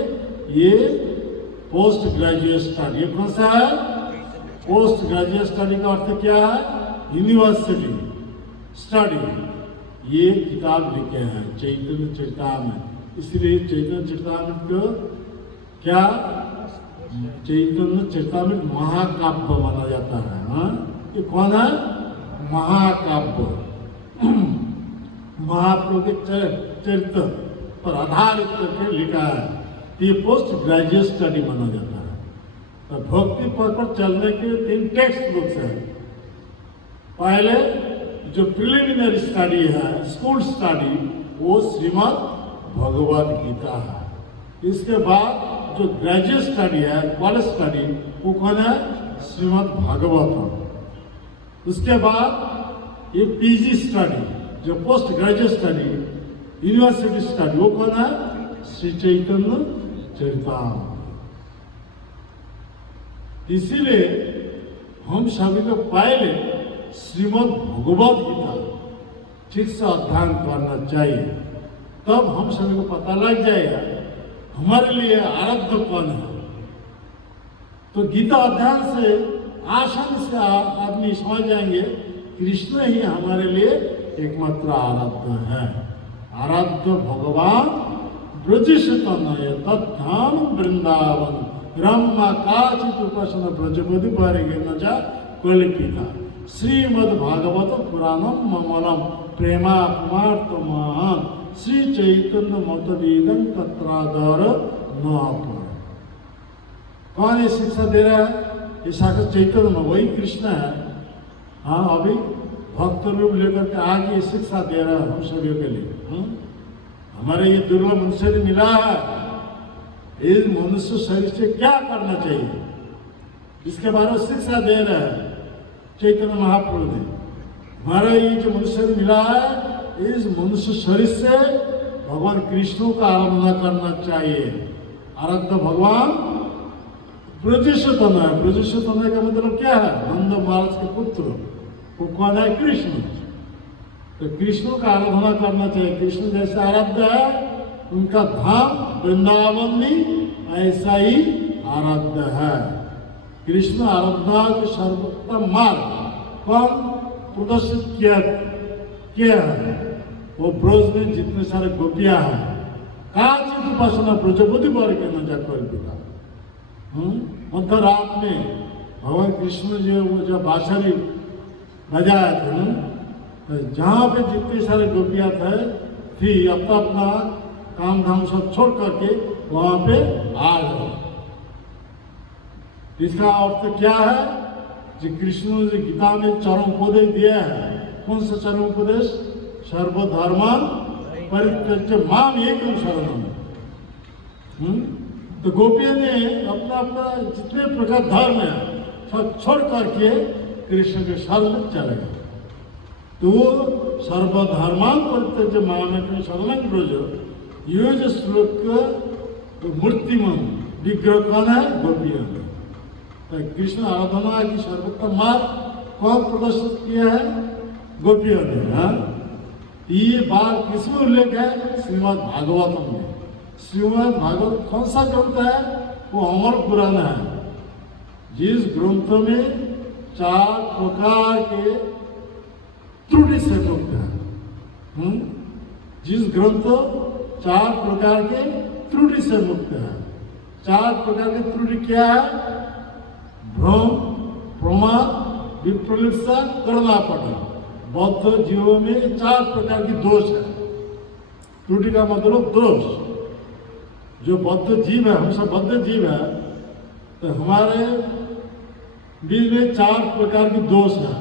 ये पोस्ट ग्रेजुएट स्टडी, ये कौन सा है? पोस्ट ग्रेजुएट स्टडी का अर्थ क्या है? University study. ये किताब लिखे हैं चैतन्य चरितामृत। इसलिए चैतन्य चरितामृत को क्या? चैतन्य चरितामृत महाकाव्य माना जाता है। हाँ, ये कौन है? महाकाव्य। महाप्रभु के चरित्र पर आधारित करके लिखा है। ये पोस्ट ग्रेजुएट स्टडी माना जाता है। तो भक्ति पथ पर चलने के 3 टेक्स्ट बुक्स हैं। पहले जो प्रिलिमिनरी स्टडी है, स्कूल स्टडी, वो श्रीमद् भगवद गीता है। इसके बाद जो ग्रेजुएट स्टडी है, कॉलेज स्टडी, वो कौन है? श्रीमद् भागवत। उसके बाद ये पीजी स्टडी, जो post graduate study, university study, वो कौन है? श्री चैतन्य चरितामृत। इसीलिए हम सभी को पहले श्रीमद् भगवद गीता ठीक से अध्ययन करना चाहिए, तब हम सभी को पता लग जाएगा हमारे लिए आराध्य कौन है। तो गीता अध्ययन से आसानी से आदमी समझ जाएंगे कृष्ण ही हमारे लिए एकमात्र आराध्य है। आराध्य भगवान ब्रजशतनय तत्धाम वृंदावन ब्रह्मा काचित उपासना ब्रजपति परिगण जा कल्पिता श्रीमद् भागवत पुराणम ममलम प्रेमात्मार्थ महान श्री चैतन्य मतवेदन तत्रादर न। कौन ये शिक्षा दे रहा है? ये साक्षात चैतन्य में वही कृष्ण है। हाँ, अभी भक्त रूप लेकर के आगे ये शिक्षा दे रहा है हम सभी के लिए। हमारे ये दुर्लभ मनुष्य मिला है, इस मनुष्य शरीर से क्या करना चाहिए, इसके बारे में शिक्षा दे रहे हैं चैतन्य महाप्रभु ने। हमारा ये जो मनुष्य मिला है, इस मनुष्य शरीर से भगवान कृष्ण का आराधना करना चाहिए। आराध्य भगवान ब्रजशतनय। ब्रजशतनय का मतलब क्या है? नंद महाराज के पुत्र, वो कौन है? कृष्ण। तो कृष्ण का आराधना करना चाहिए। कृष्ण जैसे आराध्य है, उनका धाम वृंदावन भी ऐसा ही आराध्य है। कृष्ण आराधना के सर्वोत्तम मार्ग कौन प्रदर्शित किया है? वो ब्रज में जितने सारे गोपियां हैं, काचित उपासना ब्रजपति वर्ग के नजर कल्पिता। मध्य रात में भगवान कृष्ण जो बांसुरी बजाए थे, जहाँ पे जितनी सारे गोपियाँ थी अपना अपना काम धाम सब छोड़ करके वहाँ पे आ गए। इसका अर्थ क्या है? जो कृष्ण ने गीता में चरम उपदेश दिया है, कौन सा चरम उपदेश? सर्वधर्मान परित्यज्य माम एकम शरणम। तो गोपियों ने अपना अपना जितने प्रकार धर्म है सब छोड़ करके कृष्ण के शरण में चले गए। तो सर्वधर्मान परित्यज्य माम एकम शरणम ब्रज, ये जो श्लोक का मूर्तिमान विग्रह कौन है? गोपियों ने। तो कृष्ण आराधना की सर्वोत्तम मार्ग कौन प्रदर्शित किया है? गोपियों ने। हाँ, ये बात किसमें उल्लेख है? श्रीमद् भागवतम में। श्रीमद् भागवत कौन सा ग्रंथ है? वो अमर पुराण है, जिस ग्रंथ में 4 प्रकार के त्रुटि से मुक्त है। जिस ग्रंथ 4 प्रकार के त्रुटि से मुक्त है। 4 प्रकार के त्रुटि क्या है? भ्रम, प्रमाद, विप्रलिप्सा, करुणापट। बौद्ध जीवों में 4 प्रकार की दोष है। त्रुटि का मतलब दोष। जो बौद्ध जीव है, हम सब बौद्ध जीव है, तो हमारे बीच में 4 प्रकार की दोष है।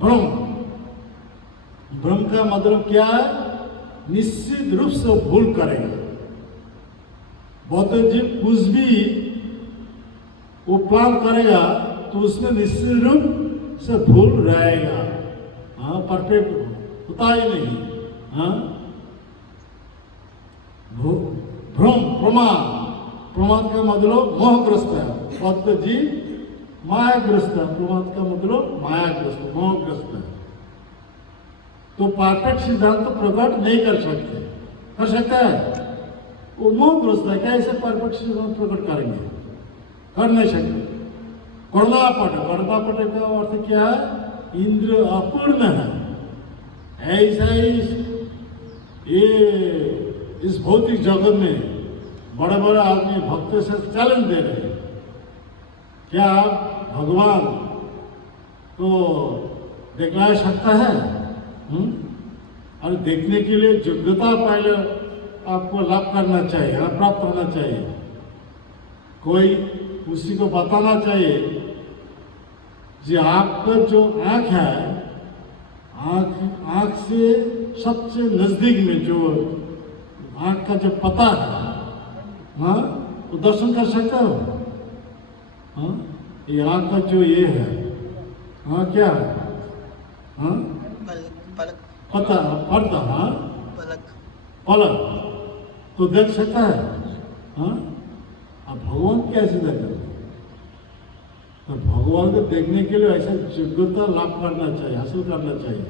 भ्रम, भ्रम का मतलब क्या है? निश्चित रूप से भूल करेगा। बौद्ध जीव कुछ भी वो प्लान करेगा तो उसमें निश्चित रूप से भूल रहेगा। हाँ, परफेक्ट होता ही नहीं। हाँ, भ्रम, प्रमाद, प्रमाद का मतलब मोहग्रस्त है। बौद्ध जीव मायाग्रस्त है। प्रमाद का मतलब मायाग्रस्त, मोहग्रस्त है। तो परफेक्ट सिद्धांत तो प्रकट नहीं कर सकते। कर सकता है? वो मोहग्रस्त है। कैसे परफेक्ट सिद्धांत प्रकट करेंगे? कर नहीं सकते। करुणापट, करुणापट का अर्थ क्या है? इंद्र अपूर्ण है। ऐसा ही इस भौतिक जगत में बड़े बड़े आदमी भक्त से चैलेंज दे रहे हैं, क्या आप भगवान को दिखला सकता है? और देखने के लिए योग्यता पहले आपको लाभ करना चाहिए, प्राप्त होना चाहिए। कोई उसी को बताना चाहिए कि आपका जो आँख है, आँख से सबसे नजदीक में जो आँख का जो पता है, हाँ, वो दर्शन कर सकते हो। हाँ, ये आँख का जो ये है, हाँ, क्या है? हाँ, पलक, पता, पर्दा। हाँ, पलक, पलक तो देख सकता है। हाँ, अब भगवान कैसे देखेगा? तो भगवान को देखने के लिए ऐसा योग्यता लाभ करना चाहिए, हासिल करना चाहिए।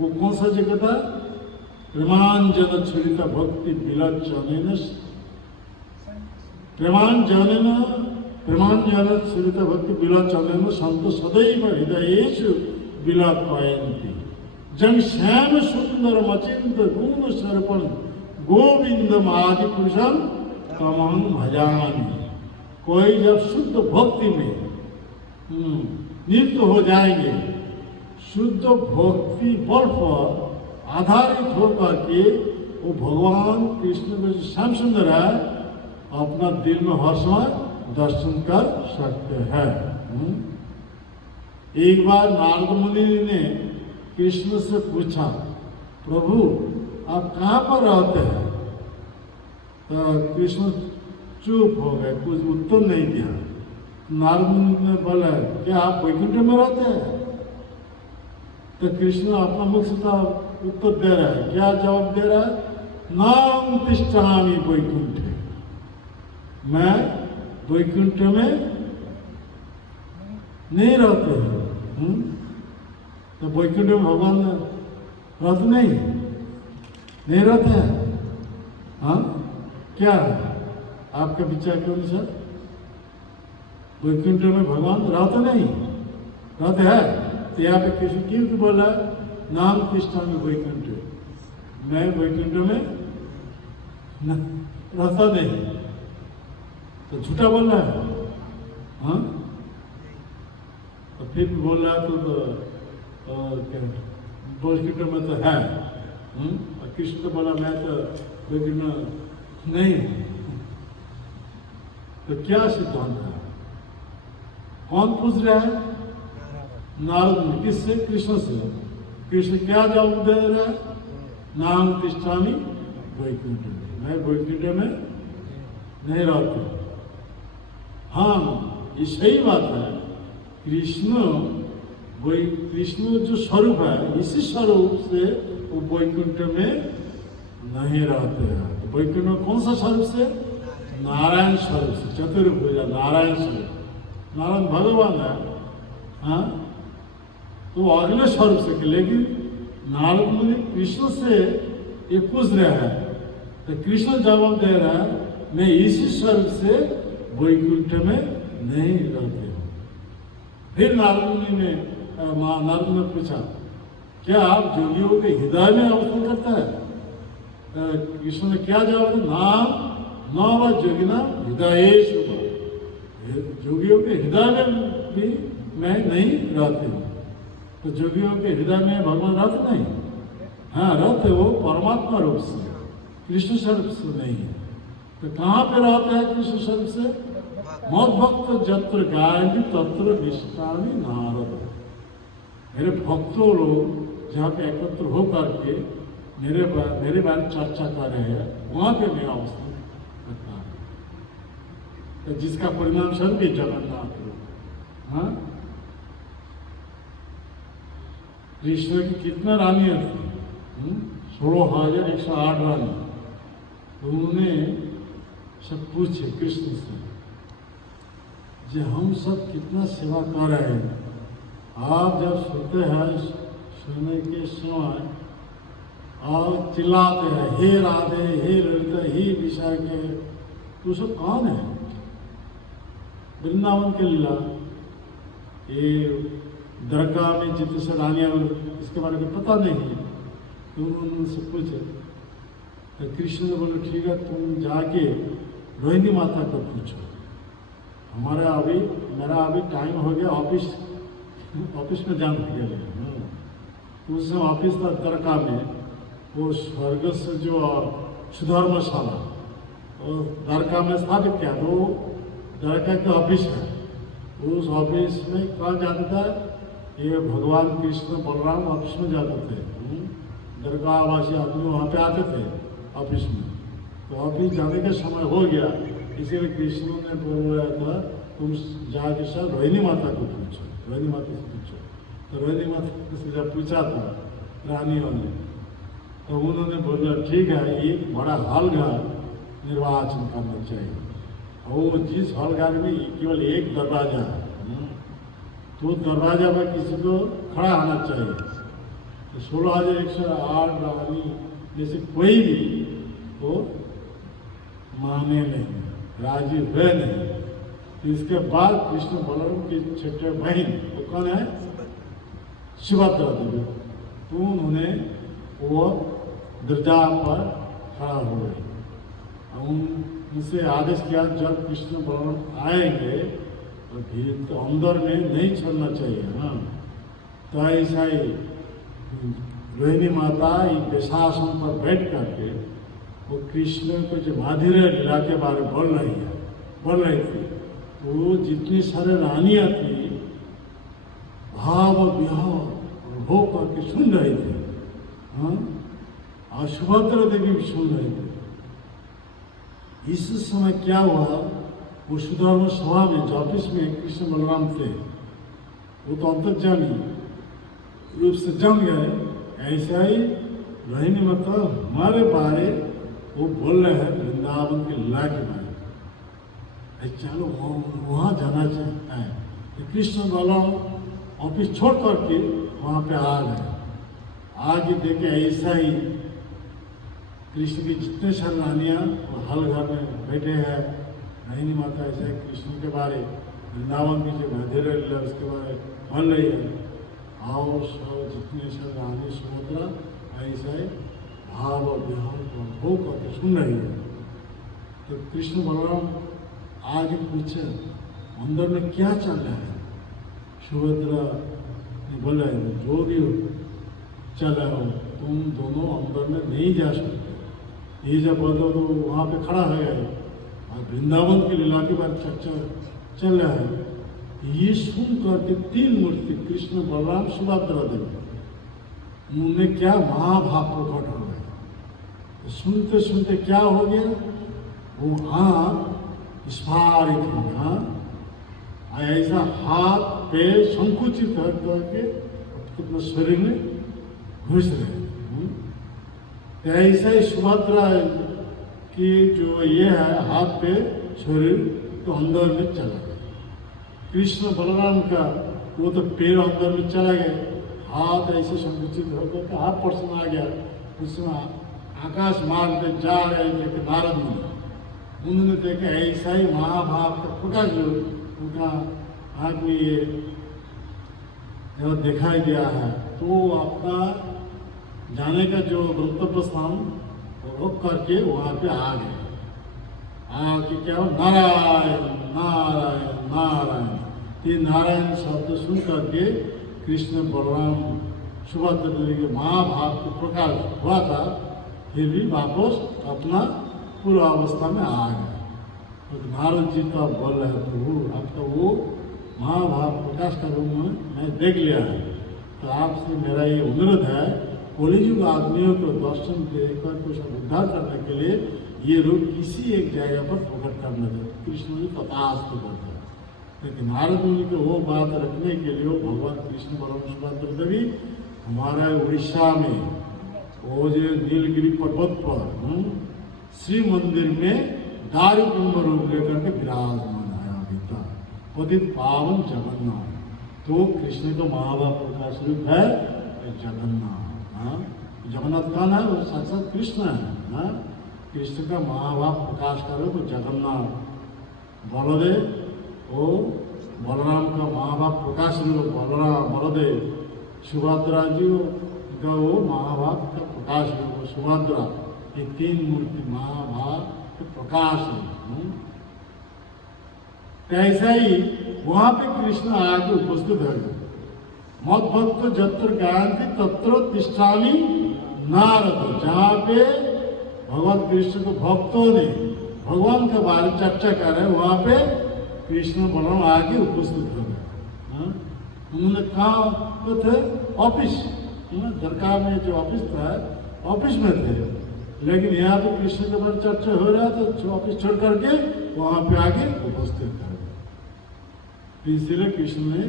वो कौन सा योग्यता? प्रेमांजन छुरित भक्ति विलक्षण, प्रेमांजन छुरित भक्ति विलक्षण संत सदैव हृदयेषु विलपयन्ति। जंग श्याम सुंदर मचिंत गुण सर्पण गोविंदम आदि पुरुषम तमहं भजामि। कोई जब शुद्ध भक्ति में नित्य हो जाएंगे, शुद्ध भक्ति बल पर आधारित होकर के वो भगवान कृष्ण का जो श्याम सुंदर है अपना दिल में हर समय दर्शन कर सकते हैं। एक बार नारद मुनि ने कृष्ण से पूछा, प्रभु आप कहाँ पर रहते हैं? तो कृष्ण चुप हो गए, कुछ उत्तर नहीं दिया। नारद मुनि ने बोला, क्या आप वैकुंठ में रहते हैं? तो कृष्ण अपना मुख से उत्तर दे रहा है। क्या जवाब दे रहा है? नाम तिष्ठामि वैकुंठे, मैं वैकुंठ में नहीं रहते हैं। तो वैकुंठ में भगवान रहते नहीं रहते हैं। हाँ, क्या आपका विचार के अनुसार वैकुंठ में भगवान रहते नहीं रहते हैं? तो यहाँ पे किसी क्यों बोला नाम तिष्ठा में वैकुंठ, मैं वैकुंठ में रहता नहीं, तो झूठा बोल रहा है। हाँ, तो फिर भी बोल रहा है तो क्या वैकुंठ में तो है। और कृष्ण तो बोला मैं तो वैकुंठ नहीं हूं। तो क्या सिद्धांत है? कौन पूछ रहा है? नारद मुनि। किससे? कृष्ण से। कृष्ण क्या जवाब दे रहा है? नाम तिष्ठामि वैकुंठ में, मैं वैकुंठ में नहीं रहता। हाँ, ये सही बात है। कृष्ण जो स्वरूप है, इसी स्वरूप से वो वैकुंठ में नहीं रहते हैं। तो वैकुंठ में कौन सा स्वरूप से? नारायण स्वरूप से, चतुर्भुजा नारायण स्वरूप। नारायण भगवान है। हाँ, तो अगले स्वरूप से। लेकिन नारद मुनि कृष्ण से ये पूछ रहे हैं, तो कृष्ण जवाब दे रहा है मैं इसी स्वरूप से वैकुंठ में नहीं रहते हूँ। फिर नारद ने पूछा क्या आप जोगियों के हृदय में अवस्था करता है? कृष्ण ने क्या जवाब दिया? नाम जोगिना हृदयेश, जोगियों के हृदय में भी मैं नहीं रहती हूँ। तो जोगियों के हृदय में भगवान रहते नहीं? हाँ, रहते वो परमात्मा रूप से, कृष्ण स्वरूप से नहीं है। तो कहाँ पे रहते हैं कृष्ण स्वरूप से? मद भक्त जत्र गायन्ति तत्र विष्टामि नारद। मेरे भक्तों लोग जहाँ पे एकत्र हो करके मेरे बारे में चर्चा कर रहे हैं, वहाँ पे मेरा अवस्था करता है। तो जिसका परिणाम स्वरूप जगन्नाथ लोग। हाँ, कृष्ण की कितना रानियां थी? 16,108 रानी। तो उन्होंने सब पूछे कृष्ण से, जो हम सब कितना सेवा कर रहे हैं, आप जब सोते हैं सोने के समय आप चिल्लाते हैं हे राधे हे ललिता हे विशाल के, तो सब कौन है? वृंदावन के लीला, ये द्वारका में जितने से रानियां, इसके बारे में पता नहीं है। तो उन्होंने उनसे पूछे, तो कृष्ण ने बोले ठीक है तुम जाके रोहिणी माता को पूछो। मेरा अभी टाइम हो गया ऑफिस में जाने के लिए। तो उस समय ऑफिस था द्वारका में, वो स्वर्ग से जो सुधर्मशाला और द्वारका में स्थापित किया, तो द्वारका का ऑफिस है। उस ऑफिस में कौन जाता था? ये भगवान कृष्ण बलराम ऑफिस में जाते थे। द्वारकावासी आदमी वहाँ पे आते थे ऑफिस में। तो ऑफिस जाने का समय हो गया, इसीलिए कृष्ण ने बोला था तुम जाके सर रोहिणी माता को पूछो, रोहिणी माता से पूछो। तो रोहिणी माता से जब पूछा था रानियों ने, तो उन्होंने बोला ठीक है एक बड़ा हॉलघर निर्वाचन करना चाहिए, और जिस हॉलघर में केवल एक दरवाजा है, तो दरवाजा पर किसी को खड़ा होना चाहिए। तो 16,108 रानी जैसे कोई भी वो माने नहीं, राजी हुए नहीं। तो इसके बाद कृष्ण बलराम की छोटे बहन वो कौन है? सुभद्रा देवी। तो उन्होंने वो दरजा पर खड़ा हो गए। उनसे आदेश किया जब कृष्ण बलराम आएंगे तो भीड़ तो अंदर में नहीं छोड़ना चाहिए। हाँ, तो ऐसा ही रोहिणी माता एक विशासन पर बैठ करके वो कृष्ण को जो माधुर्य लीला के बारे में बोल रही थी, तो वो जितनी सारे रानियां थी भाव विहार हो करके सुन रही थी। हाँ, और सुभद्रा देवी भी सुन रही थी। इस समय क्या हुआ, वो सुधर्म सभा में जो ऑफिस में कृष्ण बलराम थे, वो तो अंतर्जामी रूप से जम गए। ऐसा ही रोहिणी माता हमारे बारे वो बोल रहे हैं वृंदावन के लीला के बारे में, चलो वहाँ जाना चाहता है। तो कृष्ण बलराम ऑफिस छोड़ करके वहाँ पे आ गए। आगे देखे ऐसा ही कृष्ण की जितने सारे रानियाँ हल घर में बैठे हैं, रोहिणी माता ऐसा ही कृष्ण के बारे वृंदावन की जो मधुर लीला उसके बारे बोल रही है। और सब जितने सारे रानी सुभद्रा ऐसा ही भाव विहार हो करके सुन रही है। तो कृष्ण बलराम आगे पूछे अंदर में क्या चल रहा है? सुभद्रा ने बोला जो भी हो चले हो, तुम दोनों अंदर में नहीं जा सकते। ये जब बोलो तो वहाँ पे खड़ा है और वृंदावन की लीला के बाद चर्चा चल रहा है। ये सुन करके तीन मूर्ति कृष्ण बलराम सुभद्रा देवी उन्हें क्या महाभाव प्रकट हो गए। तो सुनते सुनते क्या हो गया, वो हाथ स्फारित हो गया, ऐसा हाथ पैर संकुचित करके अपने शरीर में घुस रहे। ऐसा ही सुभद्रा की जो ये है हाथ पे शरीर तो अंदर में चला गया। कृष्ण बलराम का वो तो पैर अंदर में चला गया, हाथ ऐसे संकुचित होकर हाथ पर्सन आ गया। उसमें आकाश मार्ग में जा रहे थे नारद मुनि, उन्होंने देखा ऐसा ही महाभाव का प्रकाश जो उनका हाथ में ये जब दिखाई दिया है, तो अपना जाने का जो गंतव्य स्थान रोक करके वहाँ पे आ गए। आके क्या हो, नारायण नारायण नारायण, ये नारायण शब्द सुन करके कृष्ण बलराम सुभद्रा देवी के महाभाव को प्रकाश हुआ था, फिर भी वापस अपना पूर्व अवस्था में आ गए। तो नारद जी तो बोल रहे हैं, प्रभु आपका वो महाभाव प्रकाश का रूप में मैं देख लिया है, तो आपसे मेरा ये अनुरोध है, कलियुग आदमियों को दर्शन देकर कुछ उद्धार करने के लिए ये रूप किसी एक जगह पर प्रकट करना चाहिए। कृष्ण जी तथास्तु करते हैं, लेकिन नारद मुनि को वो बात रखने के लिए वो भगवान कृष्ण बलराम सुभद्रा देवी हमारे उड़ीसा में वो जो नीलगिरी पर्वत पर श्री मंदिर में दारू कुंभ रूप लेकर के विराजमान है अभी तक, पतित पावन जगन्नाथ। तो कृष्ण का महाभाव प्रकाश रूप है जगन्नाथ। जगन्नाथ का नाम साक्षात कृष्ण है। कृष्ण का महाभाव प्रकाश का रूप जगन्नाथ। बलदेव वो बलराम का महाभाव प्रकाश रूप बलराम बलदेव। सुभद्रा जी का वो महाभाव का प्रकाश रूप सुभद्रा। ये तीन मूर्ति महाभाव प्रकाश है। ऐसा ही वहां पे कृष्ण आगे उपस्थित है। मत भक्त जत्र गायन्ति तत्र तिष्ठामि नारद। जहाँ पे भगवान कृष्ण को भक्तों ने भगवान के बारे में चर्चा कर रहे हैं, वहां पे कृष्ण बलराम आगे उपस्थित हो गए। उन्होंने कहा तो थे ऑफिस, दरगाह में जो ऑफिस था ऑफिस में थे, लेकिन यहाँ पे कृष्ण के बारे में चर्चा हो रहा था, तो ऑफिस छोड़ करके वहां पे आगे उपस्थित कर गए। इसलिए कृष्ण ने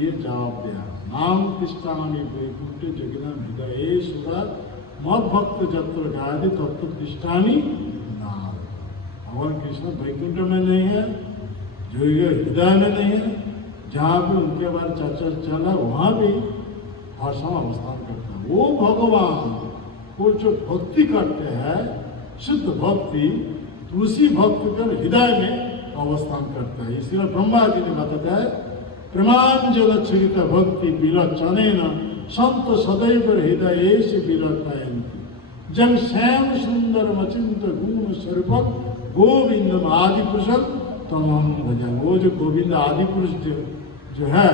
ये जवाब दिया, नाम तिष्ठामि वैकुंठे जगिना हृदये सुधा मद भक्त जत्र गायति तत्र तिष्ठामि नारद। भगवान कृष्ण वैकुंठ में नहीं है, जो ये हृदय में नहीं है, जहाँ भी उनके बारे में चर्चा चला वहाँ भी हर समय अवस्थान करता है। वो भगवान को जो भक्ति करते हैं शुद्ध भक्ति, उसी भक्त का हृदय में अवस्थान करता है। इसलिए ब्रह्मा जी ने बताया है, प्रेमांजल चरित भक्ति विलक्षणेन संत सदैव हृदय से विलक्षयन्ति। जब श्याम सुंदर मचिंत गुण स्वरूप गोविंदम आदि पुरुषम तमहं भजामि। वो जो गोविंद आदि पुरुष जो है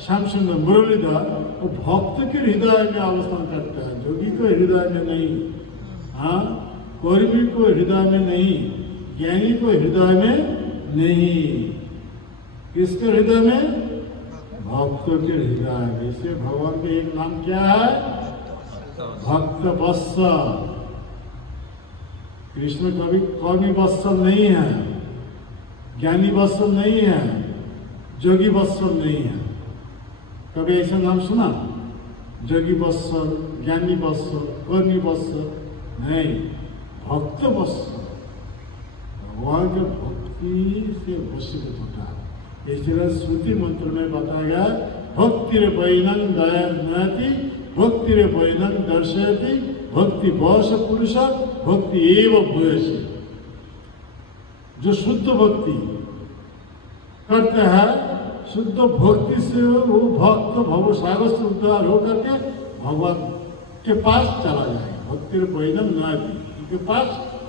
श्याम सुंदर मुरलीधर, वो भक्त के हृदय में अवस्थान करता है, जोगी को हृदय में नहीं, हाँ कर्मी को हृदय में नहीं, ज्ञानी को हृदय में नहीं। किसके हृदय में? भक्त के हृदय में। इसलिए भगवान का एक नाम क्या है? भक्त वत्सल। कृष्ण कभी कर्मी वत्सल नहीं है, ज्ञानी वत्सल नहीं है, जोगी वत्सल नहीं है। कभी ऐसा नाम सुना? जोगी वत्सल, ज्ञानी वत्सल, कर्मी वत्सल नहीं, भक्त वत्सल। भगवान के भक्ति से वशीभूत होता है। इसलिए श्रुति मंत्र में बताया गया, भक्ति रे वैनं दया नयति, भक्ति रे वैनं दर्शयति, भक्ति बस पुरुष, भक्ति एव भूयसी। जो शुद्ध भक्ति करते हैं, शुद्ध भक्ति से वो भक्त भव सागर से उद्धार होकर के भगवान के पास चला जाएगा। भक्ति रे वैनं नयति, उनके पास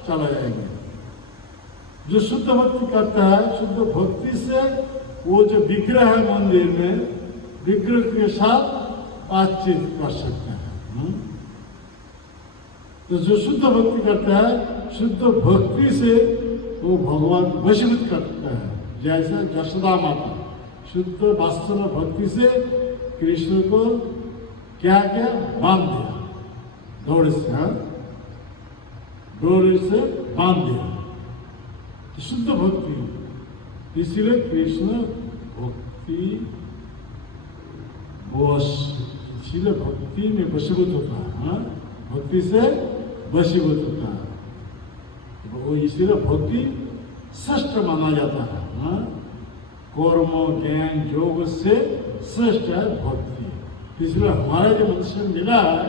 चला जाएगा। जो शुद्ध भक्ति करता है, शुद्ध भक्ति से वो जो विग्रह है मंदिर में, विग्रह के साथ बातचीत कर सकते हैं। तो जो शुद्ध भक्ति करता है, शुद्ध भक्ति से वो भगवान वशीभूत करता है। जैसे यशोदा माता शुद्ध वास्तव भक्ति से कृष्ण को क्या क्या बांध दिया, डोरे से, डोरे से बांध दिया, शुद्ध भक्ति। इसीलिए कृष्ण भक्ति वश, इसीलिए भक्ति में वशीभूत होता है, भक्ति से वशीभूत होता है। वो इसीलिए भक्ति श्रेष्ठ माना जाता है। कर्म ज्ञान योग से श्रेष्ठ है भक्ति। इसलिए हमारा जो मनुष्य मिला है,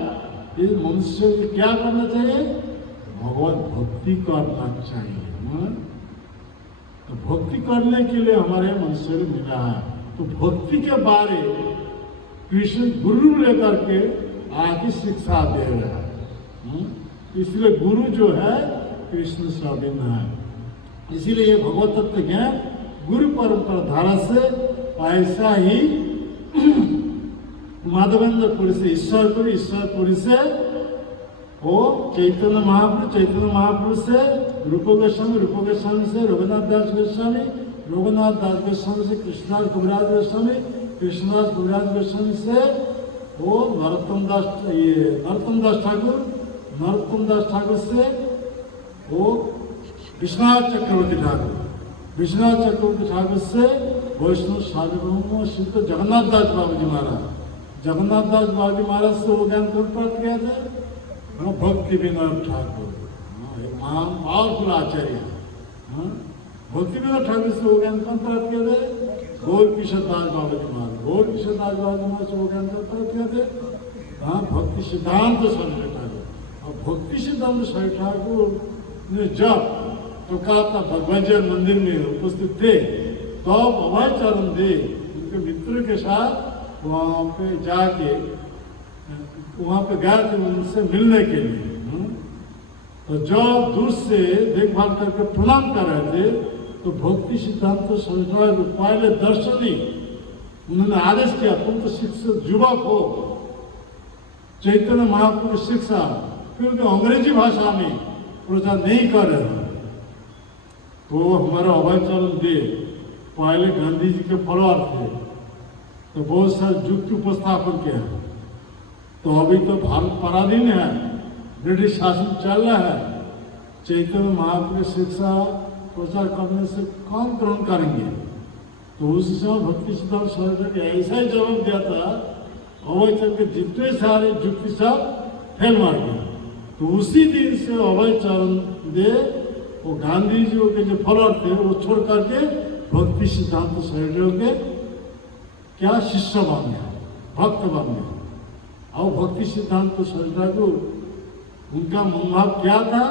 इस मनुष्य को क्या करना चाहिए? भगवत भक्ति करना चाहिए। तो भक्ति करने के लिए हमारे मनुष्य को मिला है। तो भक्ति के बारे कृष्ण गुरु लेकर के आगे शिक्षा दे रहा है। इसलिए गुरु जो है कृष्ण स्वाधीन है। इसीलिए ये भगवत तत्व ज्ञान गुरु परंपरा धारा से ऐसा ही माधवेंद्रपुरी से ईश्वरपुरी से वो चैतन्य महाप्रभु से रूप गोस्वामी से रघुनाथ दास गोस्वामी से कृष्णदास कविराज गोस्वामी से वो नरोत्तम दास ठाकुर से वो विश्वनाथ चक्रवर्ती ठाकुर से वैष्णव सार्वभौम श्री जगन्नाथ दास बाबूजी महाराज से वो ज्ञान प्राप्त किया था। भक्ति विनोद ठाकुर एक महान पावरफुल आचार्य, भक्ति विनोद ठाकुर से वो ज्ञान प्राप्त किया थे। गौर किशोर दास बाबूजी महाराज से वो ज्ञान प्राप्त किया थे। भक्ति सिद्धांत स्वामी ठाकुर, और भक्ति सिद्धांत स्वामी ठाकुर ने जब कलकत्ता भगवजन मंदिर में उपस्थित थे, तो अभय चरण दे उनके मित्र के साथ वहाँ पे जाके वहाँ पे गए थे उनसे मिलने के लिए। तो जब दूर से देखभाल करके प्रणाम कर रहे थे, तो भक्ति सिद्धांत संस्था को पहले दर्शन ही उन्होंने आदेश किया, तुम तो शिक्षित युवक हो, चैतन्य महाप्रभु की शिक्षा क्योंकि अंग्रेजी भाषा में प्रचार नहीं कर रहे थे। तो हमारा अभय चरण दे पहले गांधी जी के फॉलोअर थे, तो बहुत सारे युक्ति उपस्थापन किया। तो अभी तो भारत पराधीन है, ब्रिटिश शासन चल रहा है, चैतन्य महाप्रभु की शिक्षा प्रचार करने से कौन ग्रहण करेंगे? तो उस समय भक्ति सिद्धांत स्वामी ने ऐसा ही जवाब दिया था, अभय चरण के जितने सारे युक्ति सब फेल मार गए। तो उसी दिन से अभय चरण दे वो गांधी जी के जो फॉलोअर थे वो छोड़ करके भक्ति सिद्धांत स्वामी के क्या शिष्य बन गया, भक्त बन गया। और भक्ति सिद्धांत स्वामी को उनका मनोभाव क्या था?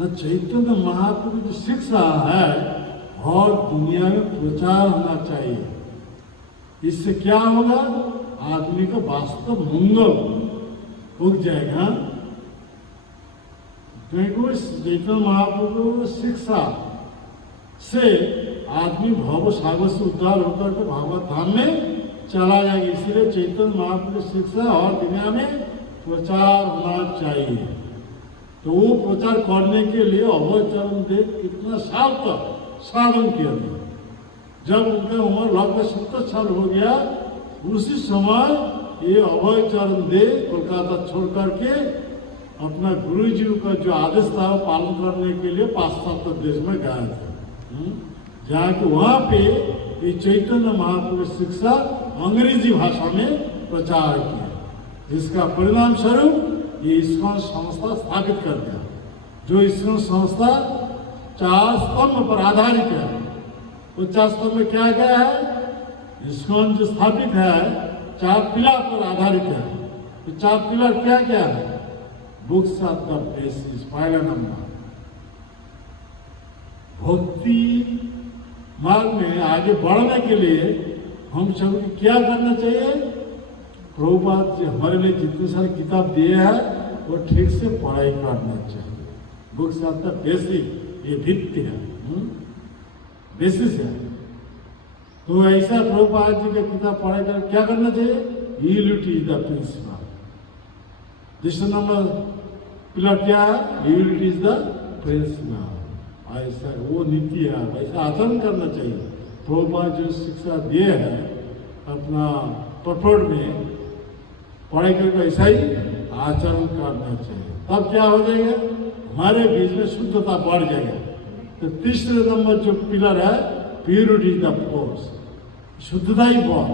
न चैतन्य महाप्रभु की शिक्षा है और दुनिया में प्रचार होना चाहिए। इससे क्या होगा? आदमी का वास्तव मंगल उग जाएगा। चैतन्य महाप्रभु शिक्षा से आदमी भव सागर से उद्धार होकर के भागवत धाम में चला जाएगा। इसीलिए चैतन्य महाप्रभु शिक्षा और दुनिया में प्रचार होना चाहिए। तो वो प्रचार करने के लिए अभय चरण देव कितना साल तक साधन किया था। जब उनका उम्र लगभग 70 साल हो गया, उसी समय ये अभय चरण देव कोलकाता छोड़ करके अपना गुरु जी का जो आदेश था वो पालन करने के लिए पाश्चात्य देश में गए थे। जाके वहाँ पे ये चैतन्य महाप्रभु शिक्षा अंग्रेजी भाषा में प्रचार किया, जिसका परिणाम स्वरूप ये इस्कॉन संस्था स्थापित कर दिया। जो इस्कॉन संस्था 4 स्तंभ पर आधारित है। वो 4 स्तंभ में क्या क्या है? इस्कॉन जो स्थापित है 4 पिलर पर आधारित है। तो 4 पिलर क्या क्या है? बुक्स ऑफ द बेसिस, पहला नंबर। भक्ति मार्ग में आगे बढ़ने के लिए हम सबको क्या करना चाहिए? प्रभुपाद जी हमारे लिए जितने सारे किताब दिए हैं वो ठीक से पढ़ाई करना चाहिए। बुक्स ऑफ द बेसिस, ये भित्ति है, बेसिस है। तो ऐसा प्रभुपाद जी का किताब पढ़ाई कर क्या करना चाहिए? Unity is the principle. दूसरा नंबर पिलर क्या है? Unity is the principle. ऐसा वो नीति है, ऐसा आचरण करना चाहिए। प्रभुपाद जो शिक्षा दिए हैं अपना परपोर्ट में, पढ़ाई करके ऐसा ही आचरण करना चाहिए। तब क्या हो जाएगा? हमारे बीच में शुद्धता बढ़ जाएगा। तो तीसरे नंबर जो पिलर है, प्यूरिटी द फोर्स, शुद्धता ही बढ़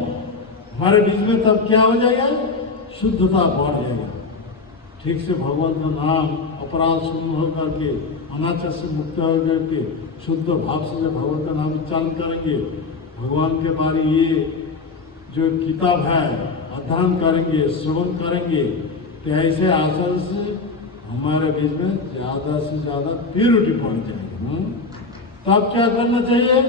हमारे बीच में, तब क्या हो जाएगा? शुद्धता बढ़ जाएगा। ठीक से भगवान का नाम, अपराध शून्य होकर के, अनाचार से मुक्त होकर के शुद्ध भाव से जब भगवान का नाम उच्चारण करेंगे, भगवान के बारे ये जो किताब है अध्ययन करेंगे, श्रवण करेंगे, तो ऐसे आचरण से हमारे बीच में ज़्यादा से ज़्यादा प्यूरिटी बढ़ जाएगी। तब क्या करना चाहिए?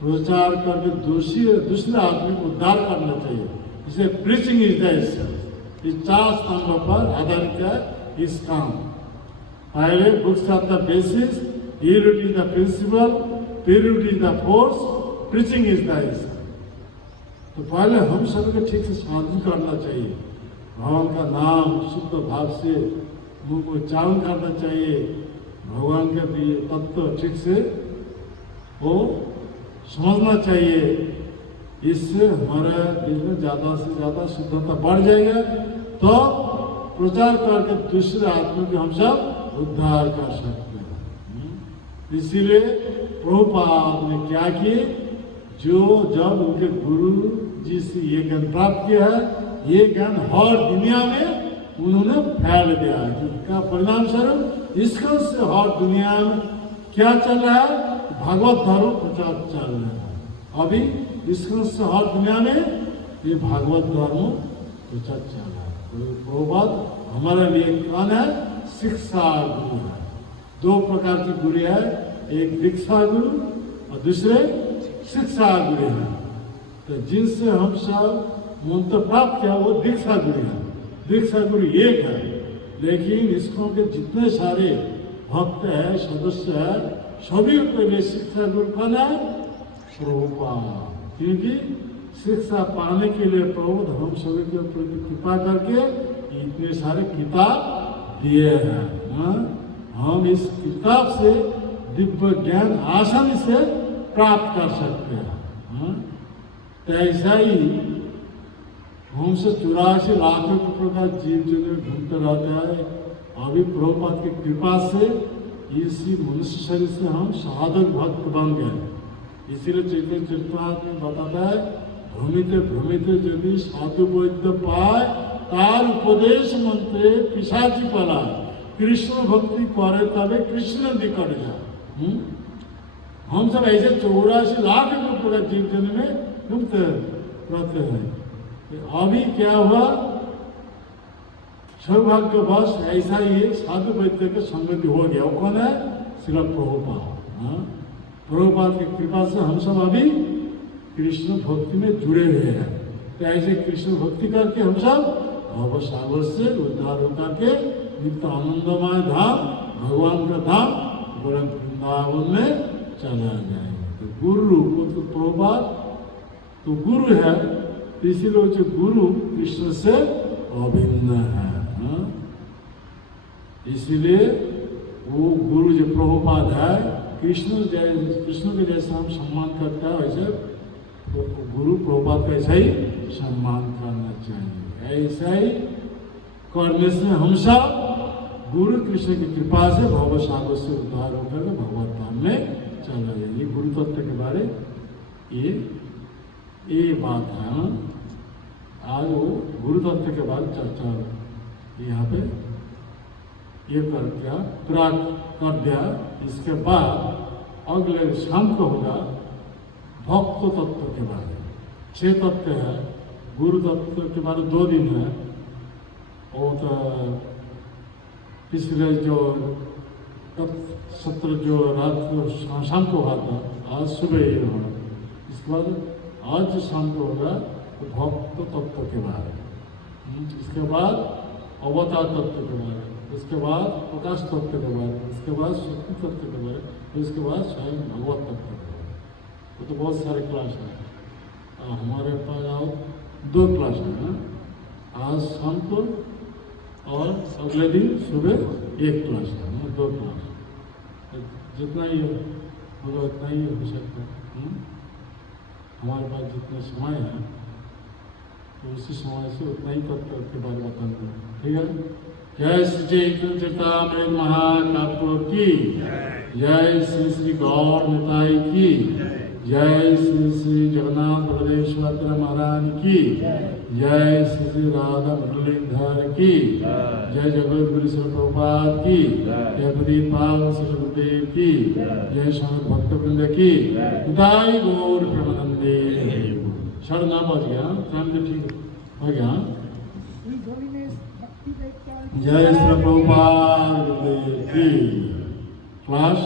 प्रचार करके दूसरे आदमी को उद्धार करना चाहिए। इसे प्रीचिंग इज द एसेंस। इस 4 स्तंभों पर आधारित है इस काम। पहले books of the basis, unity is the principle, purity is the force, preaching is the essence. तो पहले हम सबको ठीक से साधन करना चाहिए। भगवान का नाम शुद्ध भाव से मुंह को उच्चारण करना चाहिए। भगवान का भी तत्व ठीक से वो समझना चाहिए। इससे हमारे बीच में ज़्यादा से ज़्यादा शुद्धता बढ़ जाएगा। तो प्रचार करके दूसरे आदमी को हम सब उद्धार कर सकते हैं। इसीलिए प्रभुपाद ने क्या किए? जो जब उनके गुरु जी से ये ज्ञान प्राप्त किया है, ये ज्ञान हर दुनिया में उन्होंने फैल दिया है। जिसका परिणाम स्वरूप इसका से हर दुनिया में क्या चल रहा है? भागवत धर्म प्रचार चल रहा है। अभी इसका से हर दुनिया में ये भागवत धर्म प्रचार चल रहा है। प्रभुपाद हमारे लिए कौन है? शिक्षा गुरु है। 2 प्रकार के गुरु है, एक दीक्षा गुरु और दूसरे शिक्षा गुरु है। तो जिनसे हम सब मंत्र प्राप्त किया वो दीक्षा गुरु है। दीक्षा गुरु एक है, लेकिन इसको के जितने सारे भक्त है, सदस्य है, सभी के लिए शिक्षा गुरु कौन है? प्रभुपाद। क्योंकि शिक्षा पाने के लिए प्रभु हम सभी के प्रति कृपा करके इतने सारे किताब दिए हैं। हम इस किताब से दिव्य ज्ञान आसानी से प्राप्त कर सकते हैं। तो ऐसा ही हमसे 84 लाखों प्रकार जीव जगह ढूंढते रहता है। अभी प्रभुपाद की कृपा से इसी मनुष्य शरीर से हम साधक भक्त बन गए। इसीलिए चैतन्य चरितामृत में बताता है, भ्रमित भ्रमित यदि साधु वैद्य पाए तार उपदेश मंत्रे पिशाची पलाय, कृष्ण भक्ति करे तबे कृष्ण निकट जाए। हम सब ऐसे 84 लाख के पूरा जीव जन में डूबते रहते हैं। अभी क्या हुआ? सौभाग्यवश ऐसा ही साधु वैद्य के संगति हो गया। वो कौन है? श्रील प्रभुपाद। प्रभुपाद की कृपा से हम सब अभी कृष्ण भक्ति में जुड़े हुए हैं। तो ऐसे कृष्ण भक्ति करके हम सब भव सागर से उद्धार होकर के नित्य आनंदमय धाम, भगवान का धाम गोरख वृंदावन में चला जाएगा। तो गुरु तो प्रभुपाद तो गुरु है, इसीलिए जो गुरु कृष्ण से अभिन्न है। इसीलिए वो गुरु जो प्रभुपाद है, कृष्ण के जैसा हम सम्मान करते हैं, वैसे गुरु प्रभुपाद का ऐसा ही सम्मान करना चाहिए। ऐसा ही करने से हम सब गुरु कृष्ण की कृपा से भव सागर से उद्धार होकर भगवत धाम में चला जाए। ये गुरु तत्व के बारे ये बात है। आज वो गुरु तत्व के बाद चर्चा यहाँ पे ये कर दिया, पूरा कर दिया। इसके बाद अगले शाम को होगा भक्त तत्व के बारे में। 6 तत्व है। गुरु तत्व के बारे 2 दिन है। और तो पिछले जो सत्र जो रात शाम को हुआ था, आज सुबह ही होगा। इसके बाद आज शाम को होगा तो भक्त तत्व के बारे में। इसके बाद अवतार तत्व के बारे में, इसके बाद प्रकाश तत्व के बारे में, इसके बाद शक्ति तत्व के बारे में, इसके बाद स्वयं भगवत तत्व के बारे में। वो तो बहुत सारे क्लास हैं। हमारे पास और 2 क्लास हैं। आज शाम को और अगले दिन सुबह 1 क्लास, 2 क्लास, जितना ही होगा उतना ही हो सकता है। हमारे पास जितना समय है तो उसी समय से उतना ही तत्व के बारे में बताना है, ठीक है। जय श्री चैतन्य महाकाव्य की जय, श्री श्री गौर निताई की जय, श्री श्री जगन्नाथ बलदेश्वर महाराज की जय, श्री श्री राधा मुरलीधर की जय, जगत गुरु श्री प्रभुपाद की जय, प्रदीप पाल श्री गुरुदेव की जय, स्वामी भक्तवृंद की निताई गौर प्रेमानंदे। क्षण ना बच गया, टाइम तो ठीक हो गया। जय श्री प्रभुपाद गुरुदेव की। क्लास